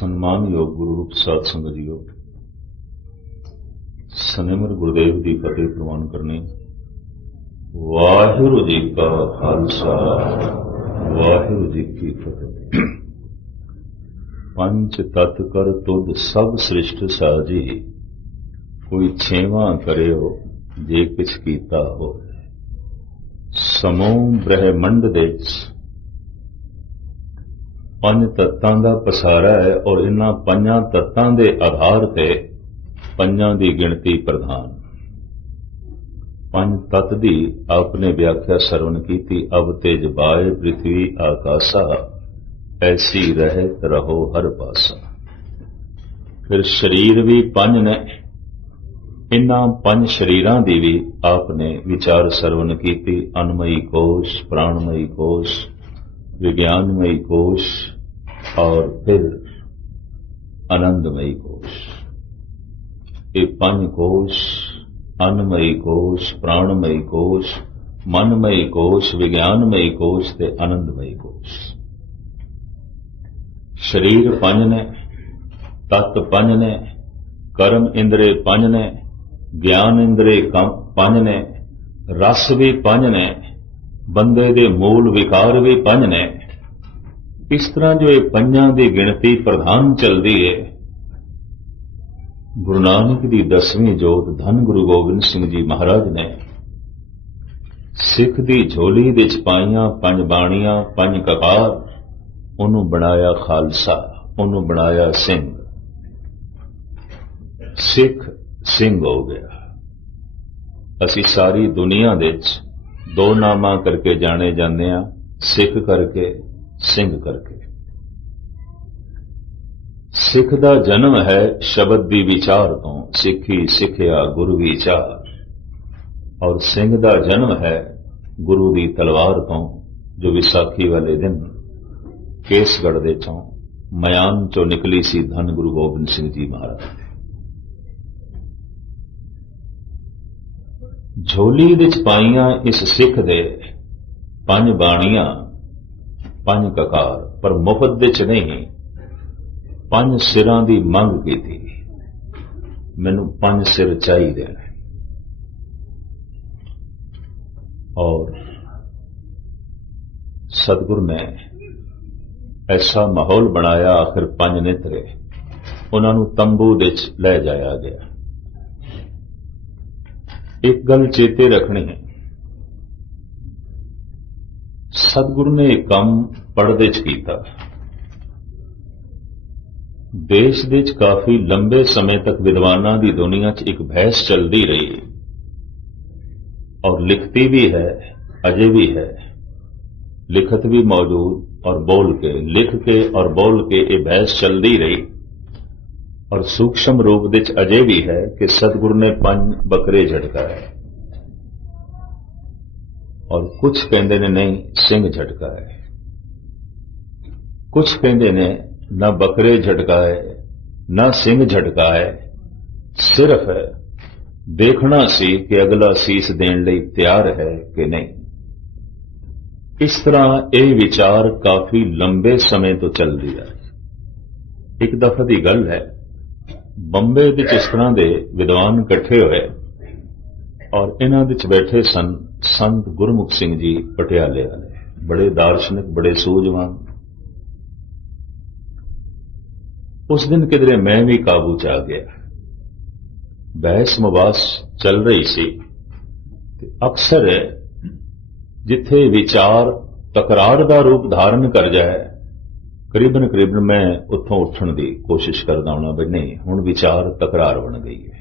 ਸਨਮਾਨਯੋਗ ਗੁਰੂ ਰੂਪ ਸਾਧ ਸੰਗਤ ਜੀਓ, ਸਨਿਮਰ ਗੁਰਦੇਵ ਦੀ ਫਤਿਹ ਪ੍ਰਵਾਨ ਕਰਨੀ। ਵਾਹਿਗੁਰੂ ਜੀ ਕਾ ਖਾਲਸਾ, ਵਾਹਿਗੁਰੂ ਜੀ ਕੀ ਫਤਿਹ। ਪੰਜ ਤਤ ਕਰ ਤੁਧ ਸਭ ਸ੍ਰਿਸ਼ਟ ਸਾਜੀ, ਕੋਈ ਛੇਵਾਂ ਕਰਿਓ ਜੇ ਕਿਛ ਕੀਤਾ ਹੋਵੇ। ਸਮੂਹ ਬ੍ਰਹਿਮੰਡ ਦੇ ਪੰਜ ਤੱਤਾਂ ਦਾ ਪਸਾਰਾ ਹੈ ਔਰ ਇਹਨਾਂ ਪੰਜਾਂ ਤੱਤਾਂ ਦੇ ਆਧਾਰ ਤੇ ਪੰਜਾਂ ਦੀ ਗਿਣਤੀ ਪ੍ਰਧਾਨ। ਪੰਜ ਤੱਤ ਦੀ ਆਪਨੇ ਵਿਆਖਿਆ ਸਰਵਨ ਕੀਤੀ। ਅਬ ਤੇਜ ਬਾਏ ਪ੍ਰਿਥਵੀ ਆਕਾਸ਼ਾ, ਐਸੀ ਰਹਿਤ ਰਹੋ ਹਰ ਪਾਸਾ। ਫਿਰ ਸਰੀਰ ਵੀ ਪੰਜ ਨੇ, ਇਨ੍ਹਾਂ ਪੰਜ ਸ਼ਰੀਰਾਂ ਦੀ ਵੀ ਆਪਨੇ ਵਿਚਾਰ ਸਰਵਨ ਕੀਤੀ। ਅਨਮਈ ਕੋਸ਼, ਪ੍ਰਾਣਮਈ ਕੋਸ਼, विज्ञानमयी कोश और फिर आनंदमयी कोश। ये पंज कोश, अन्नमयी कोश, प्राणमयी कोश, मनमयी कोश, विज्ञानमयी कोश ते आनंदमयी कोश। शरीर पंज ने, तत्त पंज ने, कर्म इंद्रे पंज ने, ज्ञान इंद्रे पंज ने, रस भी पंज ने, ਬੰਦੇ ਦੇ ਮੂਲ ਵਿਕਾਰ ਵੀ ਪੰਜ ਨੇ। ਇਸ ਤਰ੍ਹਾਂ ਜੋ ਇਹ ਪੰਜਾਂ ਦੀ ਗਿਣਤੀ ਪ੍ਰਧਾਨ ਚੱਲਦੀ ਹੈ, ਗੁਰੂ ਨਾਨਕ ਦੀ 10ਵੀਂ ਜੋਤ ਧੰਨ ਗੁਰੂ ਗੋਬਿੰਦ ਸਿੰਘ ਜੀ ਮਹਾਰਾਜ ਨੇ ਸਿੱਖ ਦੀ ਝੋਲੀ ਵਿੱਚ ਪਾਈਆਂ ਪੰਜ ਬਾਣੀਆਂ, ਪੰਜ ਕਕਾਰ। ਉਹਨੂੰ ਬਣਾਇਆ ਖਾਲਸਾ, ਉਹਨੂੰ ਬਣਾਇਆ ਸਿੰਘ। ਸਿੱਖ ਸਿੰਘ ਹੋ ਗਿਆ। ਅਸੀਂ ਸਾਰੀ ਦੁਨੀਆ ਵਿੱਚ ਦੋ ਨਾਮਾਂ ਕਰਕੇ ਜਾਣੇ ਜਾਂਦੇ ਹਾਂ, ਸਿੱਖ ਕਰਕੇ, ਸਿੰਘ ਕਰਕੇ। ਸਿੱਖ ਦਾ ਜਨਮ ਹੈ ਸ਼ਬਦ ਦੀ ਵਿਚਾਰ ਤੋਂ, ਸਿੱਖੀ ਸਿੱਖਿਆ ਗੁਰੂ ਵਿਚਾਰ। ਔਰ ਸਿੰਘ ਦਾ ਜਨਮ ਹੈ ਗੁਰੂ ਦੀ ਤਲਵਾਰ ਤੋਂ, ਜੋ ਵਿਸਾਖੀ ਵਾਲੇ ਦਿਨ ਕੇਸਗੜ੍ਹ ਦੇ ਚੋਂ ਮਯਾਨ ਚੋਂ ਨਿਕਲੀ ਸੀ ਧੰਨ ਗੁਰੂ ਗੋਬਿੰਦ ਸਿੰਘ ਜੀ ਮਹਾਰਾਜ। ਝੋਲੀ ਵਿੱਚ ਪਾਈਆਂ ਇਸ ਸਿੱਖ ਦੇ ਪੰਜ ਬਾਣੀਆਂ, ਪੰਜ ਕਕਾਰ, ਪਰ ਮੁਫਤ ਵਿੱਚ ਨਹੀਂ, ਪੰਜ ਸਿਰਾਂ ਦੀ ਮੰਗ ਕੀਤੀ। ਮੈਨੂੰ ਪੰਜ ਸਿਰ ਚਾਹੀਦੇ ਨੇ। ਔਰ ਸਤਿਗੁਰ ਨੇ ਐਸਾ ਮਾਹੌਲ ਬਣਾਇਆ, ਆਖਿਰ ਪੰਜ ਨਿਤਰੇ ਉਹਨਾਂ ਨੂੰ ਤੰਬੂ ਵਿੱਚ ਲੈ ਜਾਇਆ ਗਿਆ। ਇੱਕ ਗੱਲ ਚੇਤੇ ਰੱਖਣੀ ਹੈ, ਸਤਿਗੁਰੂ ਨੇ ਇਹ ਕੰਮ ਪੜ੍ਹਦੇ ਚ ਕੀਤਾ। ਦੇਸ਼ ਦੇ ਚ ਕਾਫੀ ਲੰਬੇ ਸਮੇਂ ਤੱਕ ਵਿਦਵਾਨਾਂ ਦੀ ਦੁਨੀਆ ਚ ਇੱਕ ਬਹਿਸ ਚੱਲਦੀ ਰਹੀ ਔਰ ਲਿਖਤੀ ਵੀ ਹੈ, ਅਜੇ ਵੀ ਹੈ। ਲਿਖਤ ਵੀ ਮੌਜੂਦ ਔਰ ਬੋਲ ਕੇ, ਲਿਖ ਕੇ ਔਰ ਬੋਲ ਕੇ ਇਹ ਬਹਿਸ ਚੱਲਦੀ ਰਹੀ। ਔਰ ਸੂਖਸ਼ਮ ਰੂਪ ਵਿੱਚ ਅਜੇ ਵੀ ਹੈ ਕਿ ਸਤਿਗੁਰੂ ਨੇ ਪੰਜ ਬੱਕਰੇ ਝਟਕਾਏ ਔਰ ਕੁਝ ਕਹਿੰਦੇ ਨੇ ਨਹੀਂ, ਸਿੰਘ ਝਟਕਾਏ। ਕੁਝ ਕਹਿੰਦੇ ਨੇ ਨਾ ਬੱਕਰੇ ਝਟਕਾਏ ਨਾ ਸਿੰਘ ਝਟਕਾਏ, ਸਿਰਫ ਦੇਖਣਾ ਸੀ ਕਿ ਅਗਲਾ ਸੀਸ ਦੇਣ ਲਈ ਤਿਆਰ ਹੈ ਕਿ ਨਹੀਂ। ਇਸ ਤਰ੍ਹਾਂ ਇਹ ਵਿਚਾਰ ਕਾਫੀ ਲੰਬੇ ਸਮੇਂ ਤੋਂ ਚੱਲ ਰਿਹਾ ਹੈ। ਇੱਕ ਦਫਾ ਦੀ ਗੱਲ ਹੈ, ਬੰਬੇ ਵਿੱਚ ਇਸ ਤਰ੍ਹਾਂ ਦੇ ਵਿਦਵਾਨ ਇਕੱਠੇ ਹੋਏ ਔਰ ਇਹਨਾਂ ਵਿੱਚ ਬੈਠੇ ਸਨ ਸੰਤ ਗੁਰਮੁਖ ਸਿੰਘ ਜੀ ਪਟਿਆਲੇ ਵਾਲੇ, ਬੜੇ ਦਾਰਸ਼ਨਿਕ, ਬੜੇ ਸੂਝਵਾਨ। ਉਸ ਦਿਨ ਕਿਧਰੇ ਮੈਂ ਵੀ ਕਾਬੂ ਚ ਆ ਗਿਆ। ਬਹਿਸ ਮੁਬਾਸ ਚੱਲ ਰਹੀ ਸੀ ਤੇ ਅਕਸਰ ਜਿੱਥੇ ਵਿਚਾਰ ਤਕਰਾਰ ਦਾ ਰੂਪ ਧਾਰਨ ਕਰ ਜਾਏ, ਕਰੀਬਨ ਮੈਂ ਉੱਥੋਂ ਉੱਠਣ ਦੀ ਕੋਸ਼ਿਸ਼ ਕਰਦਾ ਹਾਂ ਵੀ ਨਹੀਂ, ਹੁਣ ਵਿਚਾਰ ਤਕਰਾਰ ਬਣ ਗਈ ਹੈ।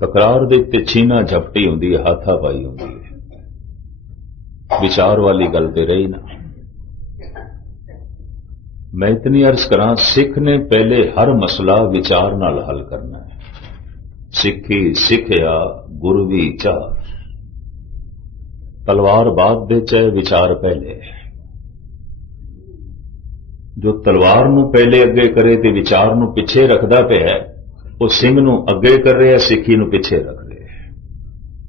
ਤਕਰਾਰ ਦੇ ਉੱਤੇ ਛੀਨਾ ਝਪਟੀ ਹੁੰਦੀ ਹੈ, ਹਾਥਾਪਾਈ ਹੁੰਦੀ ਹੈ। ਵਿਚਾਰ ਵਾਲੀ ਗੱਲ ਤੇ ਰਹੀ ਨਾ। ਮੈਂ ਇਤਨੀ ਅਰਜ਼ ਕਰਾਂ, ਸਿੱਖ ਨੇ ਪਹਿਲੇ ਹਰ ਮਸਲਾ ਵਿਚਾਰ ਨਾਲ ਹੱਲ ਕਰਨਾ ਹੈ। ਸਿੱਖੀ ਸਿੱਖਿਆ ਗੁਰੂ ਵਿਚਾਰ। ਤਲਵਾਰ ਬਾਅਦ ਵਿੱਚ ਹੈ, ਵਿਚਾਰ ਪਹਿਲੇ। ਜੋ ਤਲਵਾਰ ਨੂੰ ਪਹਿਲੇ ਅੱਗੇ ਕਰੇ ਤੇ ਵਿਚਾਰ ਨੂੰ ਪਿੱਛੇ ਰੱਖਦਾ ਪਿਆ, ਉਹ ਸਿੰਘ ਨੂੰ ਅੱਗੇ ਕਰ ਰਿਹਾ, ਸਿੱਖੀ ਨੂੰ ਪਿੱਛੇ ਰੱਖ ਰਿਹਾ।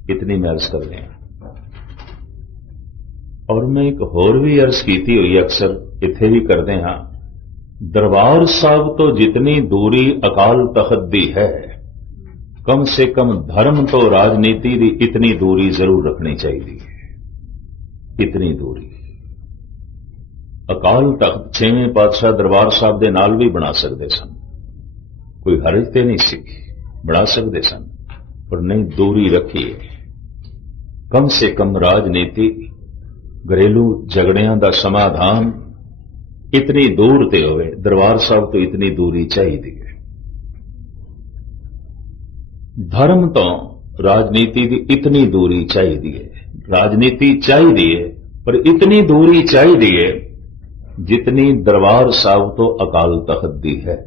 ਇਤਨੀ ਮੈਂ ਅਰਜ਼ ਕਰ ਰਿਹਾ। ਔਰ ਮੈਂ ਇੱਕ ਹੋਰ ਵੀ ਅਰਜ਼ ਕੀਤੀ ਹੋਈ, ਅਕਸਰ ਇੱਥੇ ਵੀ ਕਰਦੇ ਹਾਂ दरबार साहब तो जितनी दूरी अकाल तख्त दी है, कम से कम धर्म तो राजनीति की इतनी दूरी जरूर रखनी चाहिए। इतनी दूरी अकाल तख्त छेवें पातशाह दरबार साहब के नाल भी बना सकते सन, कोई हरज ते नहीं सी, बना सकते सन, पर नहीं, दूरी रखिए। कम से कम राजनीति, घरेलू झगड़ियां का समाधान इतनी दूर ते होवे, दरबार साहब तो इतनी दूरी चाहिए। धर्म तो राजनीति की इतनी दूरी चाहिए। राजनीति चाहिए पर इतनी दूरी चाहिए जितनी दरबार साहब तो अकाल तख्त दी है।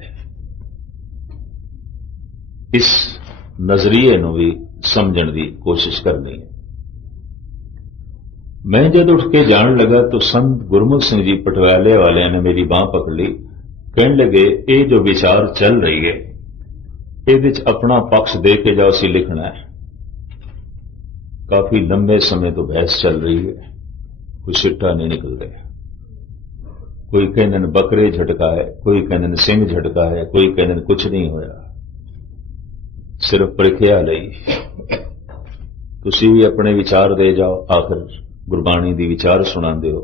इस नजरिए नूं भी समझण की कोशिश करनी है। मैं जब उठ के जान लगा तो संत गुरमुख सिंह जी पटवाले वाले ने मेरी बांह पकड़ ली, कहने लगे ये जो विचार चल रही है ये अपना पक्ष दे के जाओ, सी लिखना है। काफी लंबे समय तो बहस चल रही है, कोई सिट्टा नहीं निकल रहा। कोई कहते ने बकरे झटका है, कोई कहते ने सिंह झटका है, कोई कहते ने कुछ नहीं होया, सिर्फ प्रख्या लई। तुसी भी अपने विचार दे जाओ, आखिर गुरबाणी दी विचार सुनांदे हो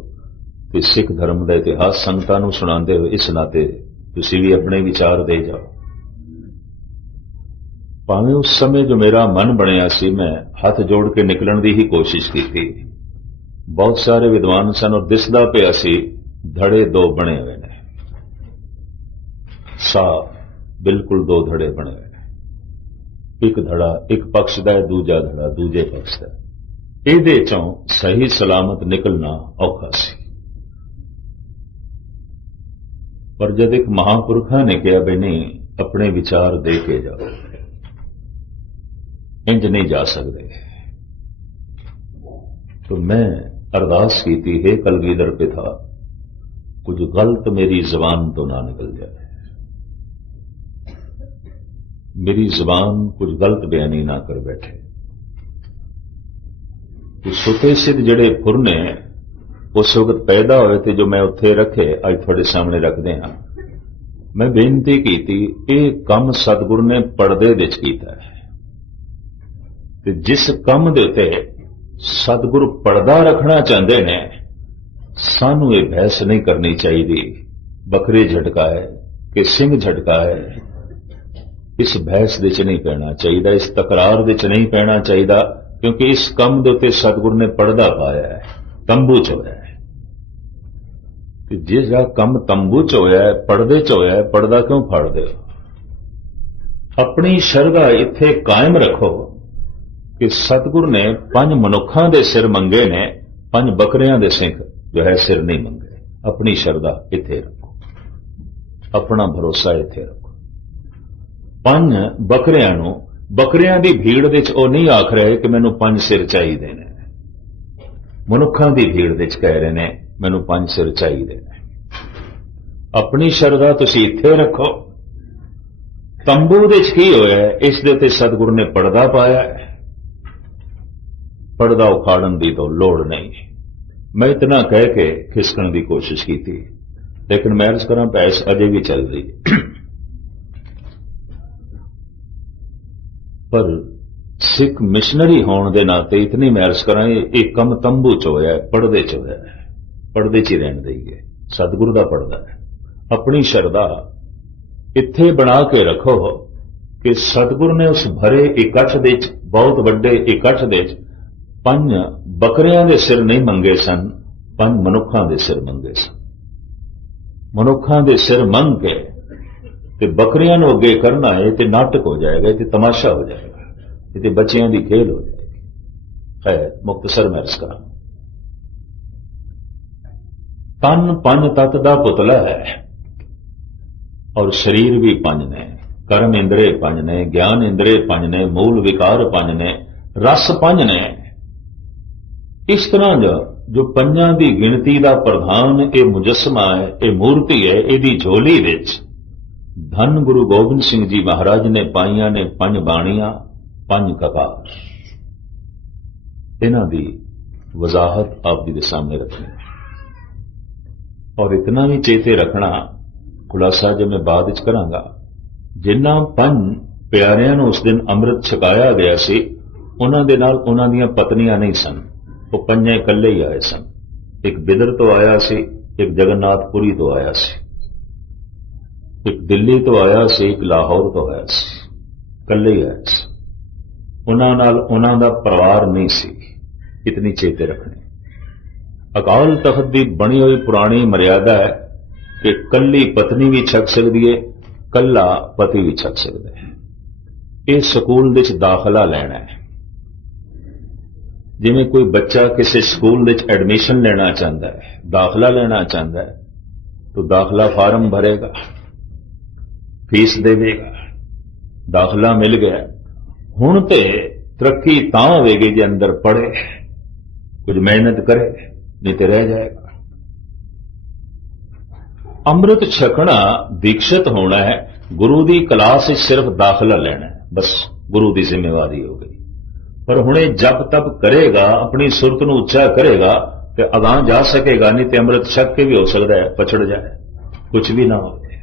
ते सिख धर्म का इतिहास संगतां नूं सुनांदे हो, इस नाते तुसी भी अपने विचार दे जाओ। भावें उस समय जो मेरा मन बनया सी, मैं हाथ जोड़ के निकलण की ही कोशिश की थी। बहुत सारे विद्वान सन और दिसदा पिया सी धड़े दो बने हुए ने, साफ बिल्कुल दो धड़े बने हुए ने। एक धड़ा एक पक्ष का है, दूजा धड़ा दूजे पक्ष का। ਇਹਦੇ ਚੋਂ सही सलामत निकलना औखा सी। पर जब एक महापुरखा ने कहा भी नहीं, अपने विचार दे के जाओ, इंज नहीं जा सकते, तो मैं अरदास की थी, हे कलगीधर पिता, कुछ गलत मेरी जुबान तो ना निकल जाए, मेरी जुबान कुछ गलत बयानी ना कर बैठे। सुते सिद्ध जड़े फुर ने उस वक्त पैदा होए थे, जो मैं उत्थे रखे अज थोड़े सामने रखते हाँ। मैं बेनती की थी, ये काम सतगुरु ने पड़दे विच कीता है, ते जिस काम दे उत्ते सतगुरु पड़दा रखना चाहते हैं, सानू ये बहस नहीं करनी चाहिए बकरे झटका है कि सिंह झटका है। इस बहस विच नहीं पैना चाहिए, इस तकरार विच नहीं पैना चाहिए, क्योंकि इस कम दे उत्ते सतगुरु ने पड़दा पाया है, तंबू च होया है। कि जिस कम तंबू च होया है, पड़दे च होया है, पड़दा क्यों फाड़ दे? अपनी शरधा इत्थे कायम रखो कि सतगुरु ने 5 मनुखां दे सिर मंगे ने, 5 बकरियां दे सिंह जो है सिर नहीं मंगे। अपनी शरधा इत्थे रखो, अपना भरोसा इत्थे रखो। 5 बकरियां नूं बकरियां दी भीड़ विच ओ नहीं आख रहे कि मैनू 5 सिर चाहिए ने, मनुखां दी भीड़ विच कह रहे ने मैनू 5 सिर चाहिए ने। अपनी शरधा तुसीं इत्थे रखो। तंबू विच की होया है, इस दे ते सतगुरु ने पड़दा पाया है, पड़दा उखाड़न की तो लोड़ नहीं। मैं इतना कह के खिसकण की कोशिश की थी, लेकिन मैं अर्ज करा बहस अजे भी चल रही पर सिख मिशनरी होने के नाते इतनी मैं अर्ज करा, एक कम तंबू च होया है, पड़दे च होया है, पड़दे च ही रहन देइए। सतगुरु का पड़दा है। अपनी शरधा इत्थे बना के रखो कि सतगुरु ने उस भरे इकट्ठ दे बहुत बड़े इकट्ठ दे 5 बकरियां दे सिर नहीं मंगे सन, 5 मनुखां दे सिर मंगे सन। मनुखां दे सिर मंग के ते बकरियां नूं अगे करना है ते नाटक हो जाएगा, ते तमाशा हो जाएगा, ते बच्चियां दी खेल हो जाएगी। खैर मुख्तसर मैं अर्ज करा, तन 5 तत्त दा पुतला है और शरीर भी 5 ने, कर्म इंद्रे 5 ने, ज्ञान इंद्रे 5 ने, मूल विकार 5 ने, रस 5 ने। इस तरह जो 5 की गिनती का प्रधान ये मुजस्मा है, ये मूर्ति है, यदी झोली विच धन गुरु गोबिंद सिंह जी महाराज ने पाइया ने 5 बाणियां 5 ककार। इन्हां दी वजाहत आप जी के सामने रखनी और इतना भी चेते रखना, ਖੁਲਾਸਾ ਜੇ ਮੈਂ ਬਾਅਦ ਵਿੱਚ ਕਰਾਂਗਾ। ਜਿਨ੍ਹਾਂ 5 ਪਿਆਰਿਆਂ ਨੂੰ ਉਸ ਦਿਨ ਅੰਮ੍ਰਿਤ ਛਕਾਇਆ ਗਿਆ ਸੀ, ਉਹਨਾਂ ਦੇ ਨਾਲ ਉਹਨਾਂ ਦੀਆਂ ਪਤਨੀਆਂ ਨਹੀਂ ਸਨ। ਉਹ 5 ਇਕੱਲੇ ਹੀ ਆਏ ਸਨ। ਇੱਕ ਬਿਦਰ ਤੋਂ ਆਇਆ ਸੀ, ਇੱਕ ਜਗਨਨਾਥਪੁਰੀ ਤੋਂ ਆਇਆ ਸੀ, ਇੱਕ ਦਿੱਲੀ ਤੋਂ ਆਇਆ ਸੀ, ਇੱਕ ਲਾਹੌਰ ਤੋਂ ਆਇਆ ਸੀ। ਇਕੱਲੇ ਹੀ ਆਏ ਸੀ। ਉਹਨਾਂ ਨਾਲ ਉਹਨਾਂ ਦਾ ਪਰਿਵਾਰ ਨਹੀਂ ਸੀ। ਇਤਨੀ ਚੇਤੇ ਰੱਖਣੀ। ਅਕਾਲ ਤਖਤ ਦੀ ਬਣੀ ਹੋਈ ਪੁਰਾਣੀ ਮਰਿਆਦਾ ਹੈ ਕਿ ਕੱਲੀ ਪਤਨੀ ਵੀ ਛਕ ਸਕਦੀ ਹੈ, ਕੱਲਾ ਪਤੀ ਵੀ ਛਕ ਸਕਦਾ ਹੈ। ਇਹ ਸਕੂਲ ਵਿੱਚ ਦਾਖਲਾ ਲੈਣਾ ਹੈ। ਜਿਵੇਂ ਕੋਈ ਬੱਚਾ ਕਿਸੇ ਸਕੂਲ ਵਿੱਚ ਐਡਮਿਸ਼ਨ ਲੈਣਾ ਚਾਹੁੰਦਾ ਹੈ, ਦਾਖਲਾ ਲੈਣਾ ਚਾਹੁੰਦਾ ਹੈ, ਤਾਂ ਦਾਖਲਾ ਫਾਰਮ ਭਰੇਗਾ, ਫੀਸ ਦੇਵੇਗਾ, ਦਾਖਲਾ ਮਿਲ ਗਿਆ। ਹੁਣ ਤੇ ਤਰੱਕੀ ਤਾਂ ਹੋਵੇਗੀ ਜੇ ਅੰਦਰ ਪੜ੍ਹੇ, ਕੁਝ ਮਿਹਨਤ ਕਰੇ, ਨਹੀਂ ਤੇ ਰਹਿ ਜਾਏਗਾ। ਅੰਮ੍ਰਿਤ ਛਕਣਾ ਦੀਕਸ਼ਿਤ ਹੋਣਾ ਹੈ। ਗੁਰੂ ਦੀ ਕਲਾਸ ਵਿੱਚ ਸਿਰਫ ਦਾਖਲਾ ਲੈਣਾ ਹੈ, ਬਸ ਗੁਰੂ ਦੀ ਜ਼ਿੰਮੇਵਾਰੀ ਹੋ ਗਈ। ਪਰ ਹੁਣੇ ਜਪ ਤਪ ਕਰੇਗਾ, ਆਪਣੀ ਸੁਰਤ ਨੂੰ ਉੱਚਾ ਕਰੇਗਾ ਤੇ ਅਗਾਂਹ ਜਾ ਸਕੇਗਾ। ਨਹੀਂ ਤੇ ਅੰਮ੍ਰਿਤ ਛਕ ਕੇ ਵੀ ਹੋ ਸਕਦਾ ਹੈ ਪਛੜ ਜਾਏ, ਕੁਝ ਵੀ ਨਾ ਹੋਵੇ।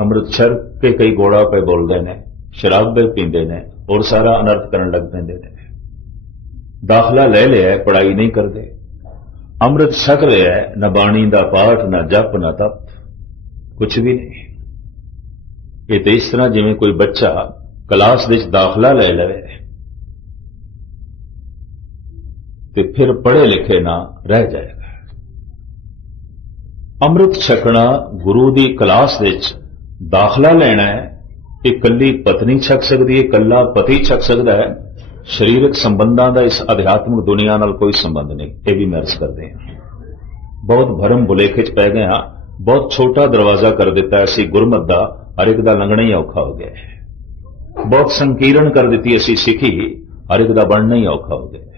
ਅੰਮ੍ਰਿਤ ਛਕ ਕੇ ਕਈ ਗੋੜਾ ਪੇ ਬੋਲਦੇ ਨੇ, ਸ਼ਰਾਬ ਵੀ ਪੀਂਦੇ ਨੇ, ਔਰ ਸਾਰਾ ਅਨਰਥ ਕਰਨ ਲੱਗ ਪੈਂਦੇ ਨੇ। ਦਾਖਲਾ ਲੈ ਲਿਆ, ਪੜ੍ਹਾਈ ਨਹੀਂ ਕਰਦੇ। ਅੰਮ੍ਰਿਤ ਛਕ ਲਿਆ, ਨਾ ਬਾਣੀ ਦਾ ਪਾਠ, ਨਾ ਜਪ, ਨਾ ਤਪ, ਕੁਝ ਵੀ ਨਹੀਂ। ਇਹ ਤੇ ਇਸ ਤਰ੍ਹਾਂ ਜਿਵੇਂ ਕੋਈ ਬੱਚਾ ਕਲਾਸ ਵਿੱਚ ਦਾਖਲਾ ਲੈ ਲਵੇ ਤੇ ਫਿਰ ਪੜ੍ਹੇ ਲਿਖੇ ਨਾ ਰਹਿ ਜਾਏਗਾ। ਅੰਮ੍ਰਿਤ ਛਕਣਾ, ਗੁਰੂ ਦੀ ਕਲਾਸ ਵਿੱਚ ਦਾਖਲਾ ਲੈਣਾ ਹੈ। ਇਹ ਇਕੱਲੀ ਪਤਨੀ ਛਕ ਸਕਦੀ ਹੈ, ਇਕੱਲਾ ਪਤੀ ਛਕ ਸਕਦਾ ਹੈ। ਸਰੀਰਕ ਸੰਬੰਧਾਂ ਦਾ ਇਸ ਅਧਿਆਤਮਿਕ ਦੁਨੀਆ ਨਾਲ ਕੋਈ ਸੰਬੰਧ ਨਹੀਂ। ਇਹ ਵੀ ਮਹਿਰਸ ਕਰਦੇ ਹਾਂ। ਬਹੁਤ ਭਰਮ ਭੁਲੇਖੇ ਚ ਪੈ ਗਏ ਹਾਂ। ਬਹੁਤ ਛੋਟਾ ਦਰਵਾਜ਼ਾ ਕਰ ਦਿੱਤਾ ਅਸੀਂ ਗੁਰਮਤਿ ਦਾ, ਹਰ ਇੱਕ ਦਾ ਲੰਘਣਾ ਹੀ ਔਖਾ ਹੋ ਗਿਆ ਹੈ। ਬਹੁਤ ਸੰਕੀਰਣ ਕਰ ਦਿੱਤੀ ਅਸੀਂ ਸਿੱਖੀ, ਹਰ ਇੱਕ ਦਾ ਬਣਨਾ ਹੀ ਔਖਾ ਹੋ ਗਿਆ ਹੈ।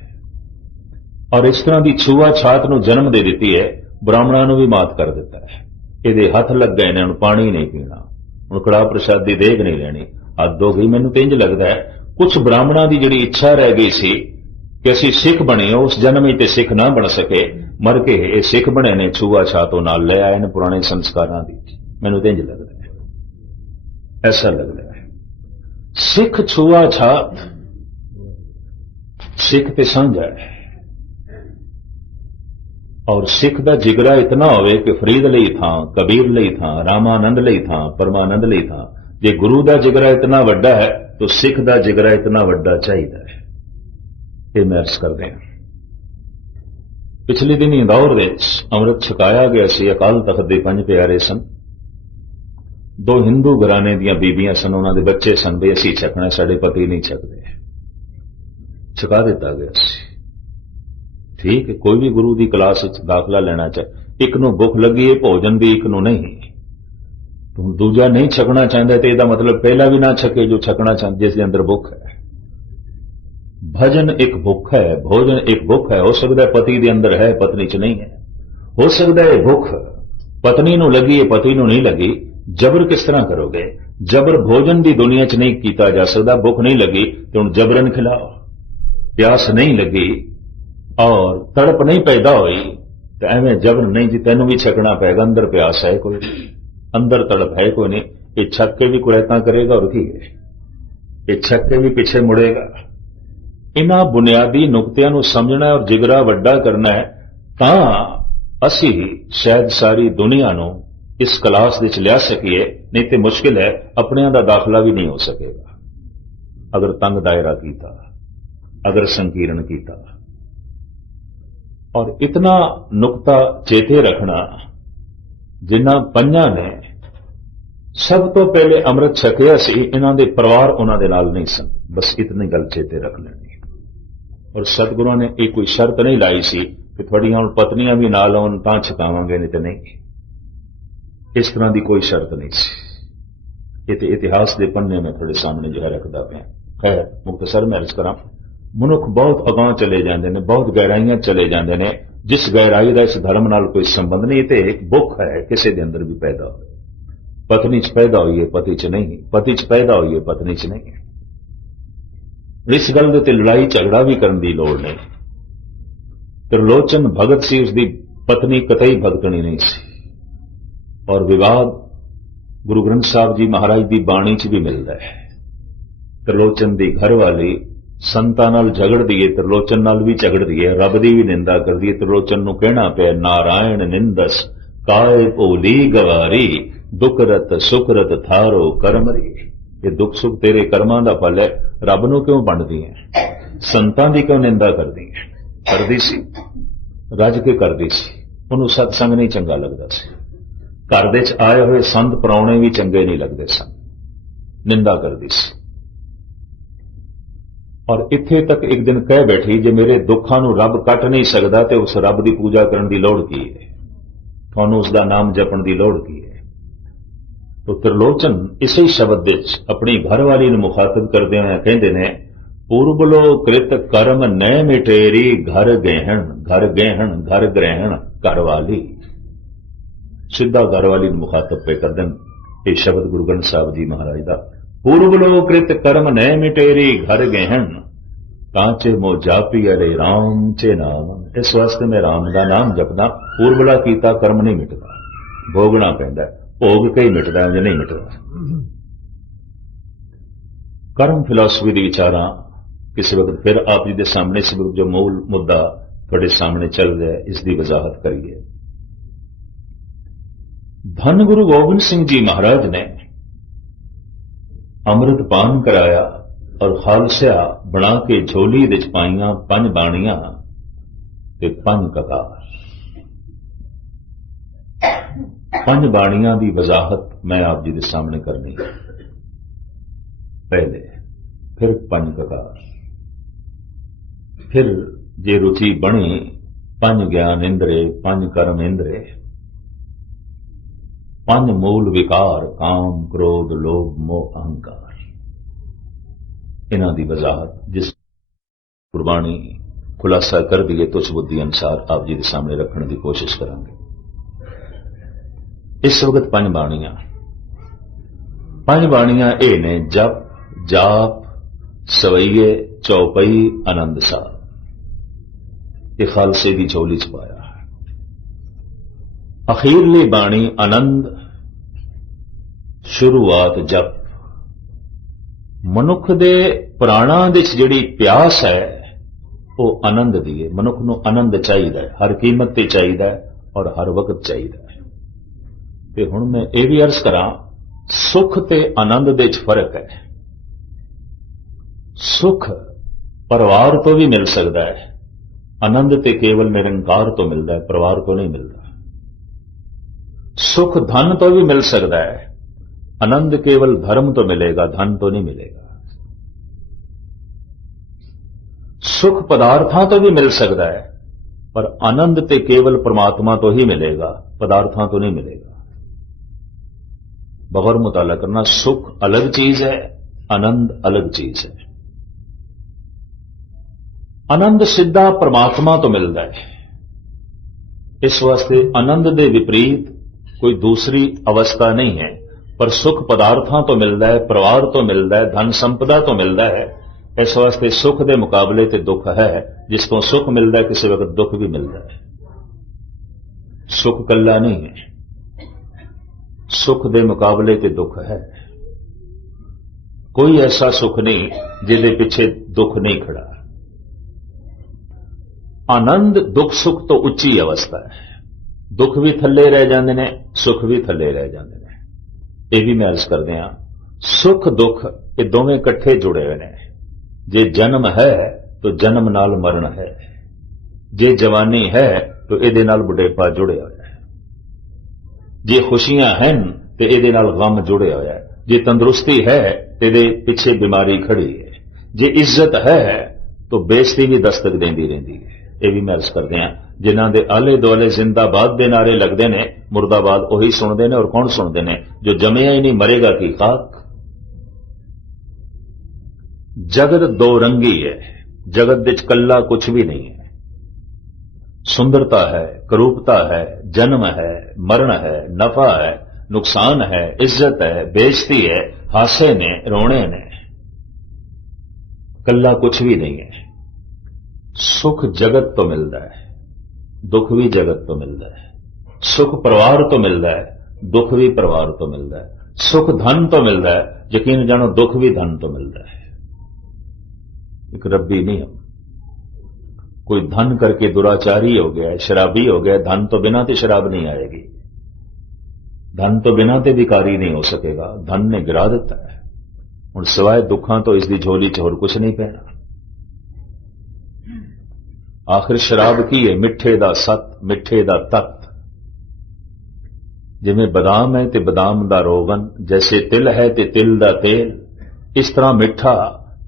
ਔਰ ਇਸ ਤਰ੍ਹਾਂ ਦੀ ਛੂਆ ਛਾਤ ਨੂੰ ਜਨਮ ਦੇ ਦਿੱਤੀ ਹੈ। ਬ੍ਰਾਹਮਣਾਂ ਨੂੰ ਵੀ ਮਾਤ ਕਰ ਦਿੱਤਾ ਹੈ। ਇਹਦੇ ਹੱਥ ਲੱਗ ਗਏ ਨੇ, ਹੁਣ ਪਾਣੀ ਨਹੀਂ ਪੀਣਾ, ਹੁਣ ਕੜਾਹ ਪ੍ਰਸ਼ਾਦ ਦੀ ਦੇਗ ਨਹੀਂ ਲੈਣੀ, ਹੱਦ ਹੋ ਗਈ। ਮੈਨੂੰ ਤੇ ਇੰਜ ਲੱਗਦਾ ਹੈ ਕੁਝ ਬ੍ਰਾਹਮਣਾਂ ਦੀ ਜਿਹੜੀ ਇੱਛਾ ਰਹਿ ਗਈ ਸੀ ਕਿ ਅਸੀਂ ਸਿੱਖ ਬਣੇ, ਉਸ ਜਨਮ ਵਿੱਚ ਤੇ ਸਿੱਖ ਨਾ ਬਣ ਸਕੇ, ਮਰ ਕੇ ਇਹ ਸਿੱਖ ਬਣੇ ਨੇ, ਛੂਆ ਛਾਤੋਂ ਨਾਲ ਲੈ ਆਏ ਨੇ ਪੁਰਾਣੇ ਸੰਸਕਾਰਾਂ ਦੀ। ਮੈਨੂੰ ਤੇ ਇੰਜ ਲੱਗਦਾ ਹੈ, ਐਸਾ ਲੱਗਦਾ ਹੈ। ਸਿੱਖ ਛੂਆ ਛਾਤ, ਸਿੱਖ ਤੇ ਸਾਂਝਾ ਹੈ। ਔਰ ਸਿੱਖ ਦਾ ਜਿਗਰਾ ਇਤਨਾ ਹੋਵੇ ਕਿ ਫਰੀਦ ਲਈ ਥਾਂ, ਕਬੀਰ ਲਈ ਥਾਂ, ਰਾਮਾਨੰਦ ਲਈ ਥਾਂ, ਪਰਮਾਨੰਦ ਲਈ ਥਾਂ। ਜੇ ਗੁਰੂ ਦਾ ਜਿਗਰਾ ਇਤਨਾ ਵੱਡਾ ਹੈ ਤਾਂ ਸਿੱਖ ਦਾ ਜਿਗਰਾ ਇਤਨਾ ਵੱਡਾ ਚਾਹੀਦਾ ਹੈ। ਇਹ ਮਹਿਰਸ ਕਰਦੇ ਹਾਂ। ਪਿਛਲੇ ਦਿਨ ਇੰਦੌਰ ਵਿੱਚ ਅੰਮ੍ਰਿਤ ਛਕਾਇਆ ਗਿਆ ਸੀ। ਅਕਾਲ ਤਖਤ ਦੇ 5 ਪਿਆਰੇ ਸਨ। 2 ਹਿੰਦੂ ਘਰਾਣੇ ਦੀਆਂ ਬੀਬੀਆਂ ਸਨ, ਉਹਨਾਂ ਦੇ ਬੱਚੇ ਸਨ। ਵੀ ਅਸੀਂ ਛਕਣਾ, ਸਾਡੇ ਪਤੀ ਨਹੀਂ ਛਕਦੇ। ਛਕਾ ਦਿੱਤਾ ਗਿਆ ਸੀ। ਠੀਕ ਹੈ, ਕੋਈ ਵੀ ਗੁਰੂ ਦੀ ਕਲਾਸ ਵਿੱਚ ਦਾਖਲਾ ਲੈਣਾ ਚਾਹੇ। ਇੱਕ ਨੂੰ ਭੁੱਖ ਲੱਗੀ ਹੈ ਭੋਜਨ ਦੀ, ਇੱਕ ਨੂੰ ਨਹੀਂ। ਦੂਜਾ ਨਹੀਂ ਛਕਣਾ ਚਾਹੁੰਦਾ ਤੇ ਇਹਦਾ ਮਤਲਬ ਪਹਿਲਾ ਵੀ ਨਾ ਛਕੇ ਜੋ ਛਕਣਾ ਚਾਹੁੰਦਾ, ਜਿਸ ਦੇ ਅੰਦਰ ਭੁੱਖ ਹੈ। ਭਜਨ ਇੱਕ ਭੁੱਖ ਹੈ, ਭੋਜਨ ਇੱਕ ਭੁੱਖ ਹੈ। ਹੋ ਸਕਦਾ ਹੈ ਪਤੀ ਦੇ ਅੰਦਰ ਹੈ, ਪਤਨੀ 'ਚ ਨਹੀਂ ਹੈ। ਹੋ ਸਕਦਾ ਹੈ ਭੁੱਖ ਪਤਨੀ ਨੂੰ ਲੱਗੀ ਹੈ, ਪਤੀ ਨੂੰ ਨਹੀਂ ਲੱਗੀ। ਜ਼ਬਰ ਕਿਸ ਤਰ੍ਹਾਂ ਕਰੋਗੇ? ਜ਼ਬਰ ਭੋਜਨ ਦੀ ਦੁਨੀਆ 'ਚ ਨਹੀਂ ਕੀਤਾ ਜਾ ਸਕਦਾ। ਭੁੱਖ ਨਹੀਂ ਲੱਗੀ ਤੇ ਹੁਣ ਜ਼ਬਰਨ ਖਿਲਾਓ। ਪਿਆਸ ਨਹੀਂ ਲੱਗੀ ਔਰ ਤੜਪ ਨਹੀਂ ਪੈਦਾ ਹੋਈ ਤੇ ਐਵੇਂ ਜ਼ਬਰ ਨਹੀਂ ਜੀ ਤੈਨੂੰ ਵੀ ਛਕਣਾ ਪਏਗਾ। ਅੰਦਰ ਪਿਆਸ ਹੈ ਕੋਈ, ਅੰਦਰ ਤੜਪ ਹੈ ਕੋਈ ਨਹੀਂ। ਇਹ ਛੱਕ ਕੇ ਵੀ ਕੁਰੈਤਾਂ ਕਰੇਗਾ ਔਰ ਕੀ ਹੈ, ਇਹ ਛੱਕ ਕੇ ਵੀ ਪਿੱਛੇ ਮੁੜੇਗਾ। ਇਹਨਾਂ ਬੁਨਿਆਦੀ ਨੁਕਤਿਆਂ ਨੂੰ ਸਮਝਣਾ ਔਰ ਜਿਗਰਾ ਵੱਡਾ ਕਰਨਾ ਹੈ ਤਾਂ ਅਸੀਂ ਸ਼ਾਇਦ ਸਾਰੀ ਦੁਨੀਆ ਨੂੰ ਇਸ ਕਲਾਸ ਵਿੱਚ ਲਿਆ ਸਕੀਏ। ਨਹੀਂ ਤੇ ਮੁਸ਼ਕਿਲ ਹੈ, ਆਪਣਿਆਂ ਦਾ ਦਾਖਲਾ ਵੀ ਨਹੀਂ ਹੋ ਸਕੇਗਾ ਅਗਰ ਤੰਗ ਦਾਇਰਾ ਕੀਤਾ, ਅਗਰ ਸੰਕੀਰਣ ਕੀਤਾ। ਔਰ ਇਤਨਾ ਨੁਕਤਾ ਚੇਤੇ ਰੱਖਣਾ, ਜਿਨ੍ਹਾਂ 5 ਨੇ ਸਭ ਤੋਂ ਪਹਿਲੇ ਅੰਮ੍ਰਿਤ ਛਕਿਆ ਸੀ, ਇਹਨਾਂ ਦੇ ਪਰਿਵਾਰ ਉਹਨਾਂ ਦੇ ਨਾਲ ਨਹੀਂ ਸਨ। ਬਸ ਇਤਨੀ ਗੱਲ ਚੇਤੇ ਰੱਖ ਲੈਣੀ। ਔਰ ਸਤਿਗੁਰਾਂ ਨੇ ਇਹ ਕੋਈ ਸ਼ਰਤ ਨਹੀਂ ਲਾਈ ਸੀ ਕਿ ਤੁਹਾਡੀਆਂ ਹੁਣ ਪਤਨੀਆਂ ਵੀ ਨਾਲ ਆਉਣ ਤਾਂ ਛਕਾਵਾਂਗੇ, ਨਹੀਂ ਤੇ ਨਹੀਂ। ਇਸ ਤਰ੍ਹਾਂ ਦੀ ਕੋਈ ਸ਼ਰਤ ਨਹੀਂ ਸੀ। ਇਹ ਤੇ ਇਤਿਹਾਸ ਦੇ ਪੰਨੇ ਮੈਂ ਤੁਹਾਡੇ ਸਾਹਮਣੇ ਜਿਹੜਾ ਰੱਖਦਾ ਪਿਆ। ਖੈਰ, ਮੁਖਤਸਰ ਮੈਂ ਅਰਜ਼ ਕਰਾਂ, ਮਨੁੱਖ ਬਹੁਤ ਅਗਾਂਹ ਚਲੇ ਜਾਂਦੇ ਨੇ, ਬਹੁਤ ਗਹਿਰਾਈਆਂ ਚਲੇ ਜਾਂਦੇ ਨੇ। ਜਿਸ ਗਹਿਰਾਈ ਦਾ ਇਸ ਧਰਮ ਨਾਲ ਕੋਈ ਸੰਬੰਧ ਨਹੀਂ। ਇਹ ਤੇ ਇੱਕ ਭੁੱਖ ਹੈ ਕਿਸੇ ਦੇ ਅੰਦਰ ਵੀ ਪੈਦਾ ਹੋਵੇ। ਪਤਨੀ 'ਚ ਪੈਦਾ ਹੋਈਏ, ਪਤੀ 'ਚ ਨਹੀਂ। ਪਤੀ 'ਚ ਪੈਦਾ ਹੋਈਏ, ਪਤਨੀ 'ਚ ਨਹੀਂ। ਇਸ ਗੱਲ ਦੇ ਤੇ ਲੜਾਈ ਝਗੜਾ ਵੀ ਕਰਨ ਦੀ ਲੋੜ ਨਹੀਂ। ਤ੍ਰਿਲੋਚਨ ਭਗਤ ਸੀ, ਉਸਦੀ ਪਤਨੀ ਕਤਈ ਭਗਤਣੀ ਨਹੀਂ ਸੀ। और विवाद गुरु ग्रंथ साहब जी महाराज की बाणी च भी मिलता है। त्रिलोचन की घरवाली संतां नाल झगड़दी है, त्रिलोचन नाल भी झगड़दी है, रब दी भी निंदा करदी है। त्रिलोचन नूं कहना पिया नारायण निंदस काय भोली गवारी, दुखरत सुखरत थारो करमरी। ये दुख सुख तेरे कर्मां दा फल है, रब नूं क्यों बनदी है, संतां दी क्यों निंदा करदी है। करदी सी, रज के करदी सी, उन्होंने सत्संग नहीं चंगा लगता सी। घर दे च आए हुए संत प्राहुणे भी चंगे नहीं लगते सन, निंदा करदी सी। और इत्थे तक एक दिन कह बैठी जे मेरे दुखां नूं रब कट नहीं सकता तो उस रब की पूजा करने की लोड़ की है, तुहानूं उसका नाम जपण की लोड़ की है। तो त्रिलोचन इसी शब्द विच अपनी घरवाली नूं मुखातब करदे होए कहंदे ने पूर्वलो कृत कर्म न मिटेरी, घर गहण घर गहण घर ग्रहण घरवाली। सीधा घरवाली नूं मुखातब पे कर देन ये शब्द गुरु ग्रंथ साहब जी महाराज का। पूर्वलो कृत कर्म न मिटेरी, घर गहण कांचे मो जापी अरे राम चे नाम। इस वास्ते मैं राम का नाम जपदा, पूर्वला कीता कर्म नहीं मिटदा, भोगना पैंदा, भोग के ही मिटदा, उंज नहीं मिटदा। कर्म फिलॉसफी के विचारा किसी वक्त फिर आप जी के सामने इस वक्त जो मूल मुद्दा थोड़े सामने चल रहा है इसकी वजाहत करिए। धन गुरु गोबिंद सिंह जी महाराज ने अमृत पान कराया और खालसा बना के झोली विच पाईयां 5 बाणियां ते 5 ककार। 5 बाणियां की वजाहत मैं आप जी के सामने करनी है। पहले फिर 5 ककार, फिर जे रुचि बनी 5 ज्ञान इंद्रे, 5 कर्म इंद्रे, 5 मूल विकार काम क्रोध लोभ मोह अहंकार। इन्हां दी वजाहत जिस गुरबाणी खुलासा कर दिए तो उस बुद्धि अनुसार आप जी के सामने रखने की कोशिश करांगे। इस वक्त 5 बाणियां, 5 बाणियां ये ने जप जाप सवैये चौपई आनंद साहब। ये खालसे की झोली च पाया। अखीरली बाणी आनंद, शुरुआत जप। मनुख दे प्राणां दे जिहड़ी प्यास है वो आनंद दी है। मनुख नूं आनंद चाहिए, हर कीमत ते चाहिए और हर वक्त चाहिए। ते हुण मैं ये भी अर्ज करां, सुख ते आनंद दे च फर्क है। सुख परिवार तो भी मिल सकता है, आनंद ते केवल निरंकार तो मिलता है, परिवार को नहीं मिलता। सुख धन तो भी मिल सकता है, आनंद केवल धर्म तो मिलेगा, धन तो नहीं मिलेगा। सुख पदार्थां तो भी मिल सकता है, पर आनंद ते केवल परमात्मा तो ही मिलेगा, पदार्थां तो नहीं मिलेगा। बगैर मुताला करना, सुख अलग चीज है, आनंद अलग चीज है। आनंद सीधा परमात्मा तो मिलता है, इस वास्ते आनंद दे विपरीत कोई दूसरी अवस्था नहीं है। पर सुख पदार्थां तो मिलता है, परिवार तो मिलता है, धन संपदा तो मिलता है। इस वास्ते सुख के मुकाबले ते दुख है, जिसको सुख मिलता है किसी वक्त दुख भी मिलता है। सुख कल्ला नहीं है, सुख के मुकाबले ते दुख है। कोई ऐसा सुख नहीं जिहदे पिछे दुख नहीं खड़ा। आनंद दुख सुख तो उच्ची अवस्था है, दुख भी थले रह जाते हैं, सुख भी थले रह जाते हैं। यह भी मैं अर्ज कर दिया, सुख दुख ये दोवें इकट्ठे जुड़े हुए हैं। जे जन्म है तो जन्म नाल मरण है, जे जवानी है तो ये नाल बुढ़ेपा जुड़े हुआ है, जे खुशियां हैं तो ये नाल गम जुड़े हुआ है, जे तंदुरुस्ती है तो ये पिछे बीमारी खड़ी है, जे इज्जत है तो बेइज्जती भी दस्तक देंदी रहती है। यह भी मैं अर्ज करते हैं, जिन्हां दे आले दुआले जिंदाबाद दे नारे लगते हैं, मुर्दाबाद वही सुनते हैं। और कौन सुनते हैं? जो जमिया ही नहीं मरेगा की खाक। जगत दो रंगी है, जगत विच कल्ला कुछ भी नहीं है। सुंदरता है, करूपता है, जन्म है, मरण है, नफा है, नुकसान है, इज्जत है, बेइज्जती है, हासे ने, रोने ने, कल्ला कुछ भी नहीं है। सुख जगत तो मिलता है, दुख भी जगत तो मिलता है। सुख परिवार तो मिलता है, दुख भी परिवार तो मिलता है, सुख धन तो मिलता है, यकीन जानो दुख भी धन तो मिलता है। एक रब्बी नियम। कोई धन करके दुराचारी हो गया, शराबी हो गया, धन तो बिना ते शराब नहीं आएगी, धन तो बिना ते भिखारी नहीं हो सकेगा, धन ने गिरा दिता है। हुण सिवाय दुखां तो इसकी झोली च होर कुछ नहीं पैना। आखिर शराब की है? मिठे दा सत, मिठे दा तत। जिवें बदाम है ते बदाम दा रोगन, जैसे तिल है ते तिल दा तेल, इस तरह मिठा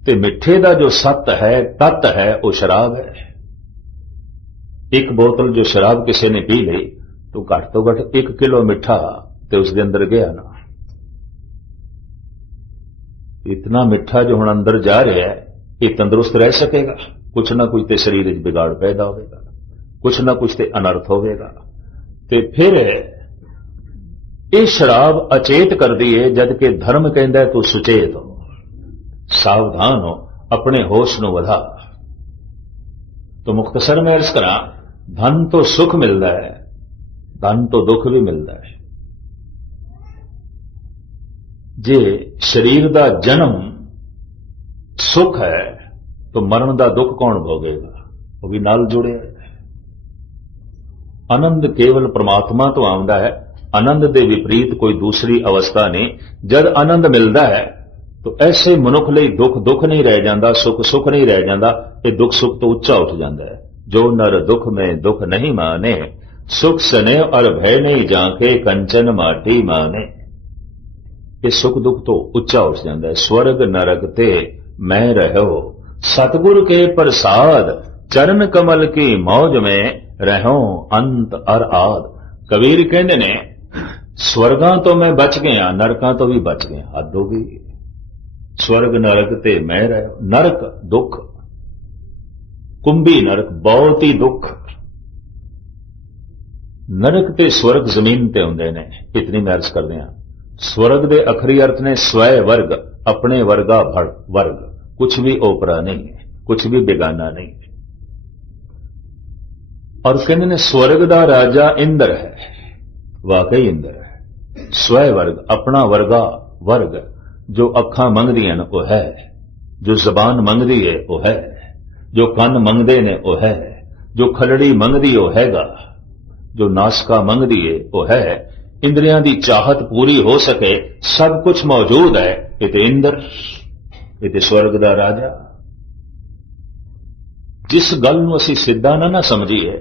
ते मिठे दा जो सत है, तत है, वो शराब है। एक बोतल जो शराब किसी ने पी ली तो घट तो घट 1 किलो मिठा ते उसके अंदर गया ना। इतना मिठा जो हुण अंदर जा रहा है, ये तंदुरुस्त रह सकेगा? कुछ ना कुछ तो शरीर में बिगाड़ पैदा होगा, कुछ ना कुछ तो अनर्थ होगा। ते फिर ये शराब अचेत कर दी है, जबकि धर्म कहता है तू सुचेत हो, सावधान हो, अपने होश नूं वधा। तो मुख्तसर में अर्ज करा, धन तो सुख मिलता है, धन तो दुख भी मिलता है। जे शरीर का जन्म सुख है तो मरण का दुख कौन भोगेगा? वो भी नाल जुड़े है। आनंद केवल परमात्मा तो आंदा है, आनंद के विपरीत कोई दूसरी अवस्था नहीं। जब आनंद मिलता है तो ऐसे मनुख लई दुख दुख नहीं रह जाता, सुख सुख नहीं रह जाता, ये दुख सुख तो उच्चा उठ जाता है। जो नर दुख में दुख नहीं माने, सुख स्नेह और भय नहीं जाके कंचन माटी माने। ये सुख दुख तो उच्चा उठ जाता है। स्वर्ग नरक ते मैं रहो, सतगुरु के प्रसाद, चरण कमल की मौज में रहो अंत और आद। कबीर कहते ने, स्वर्गां तो मैं बच गया, नरकां तो भी बच गया। हद हो गई। स्वर्ग नरक ते मैं रहो, नरक दुख, कुंभी नरक बहुत ही दुख। नरक ते स्वर्ग जमीन ते हुंदे ने। इतनी मैं अर्ज करदे हां, स्वर्ग दे अखरी अर्थ ने स्वय वर्ग, अपने वर्गा वर्ग, कुछ भी ओपरा नहीं है, कुछ भी बेगाना नहीं है। और कहते ने स्वर्ग दा राजा इंद्र है, वाकई इंद्र है। स्वय वर्ग, अपना वर्गा वर्ग, जो अखां मंगदियां ने वो है, जो जबान मंगदी है वो है, जो कन मंगदे ने वो है, जो खलड़ी मंगदी वो हैगा, जो नासका मंगदी है वो है। इंद्रियां दी चाहत पूरी हो सके, सब कुछ मौजूद है। ये तो इंद्र, ये तो स्वर्ग दा राजा। जिस गल नूं असीं सिद्धा ना समझीए,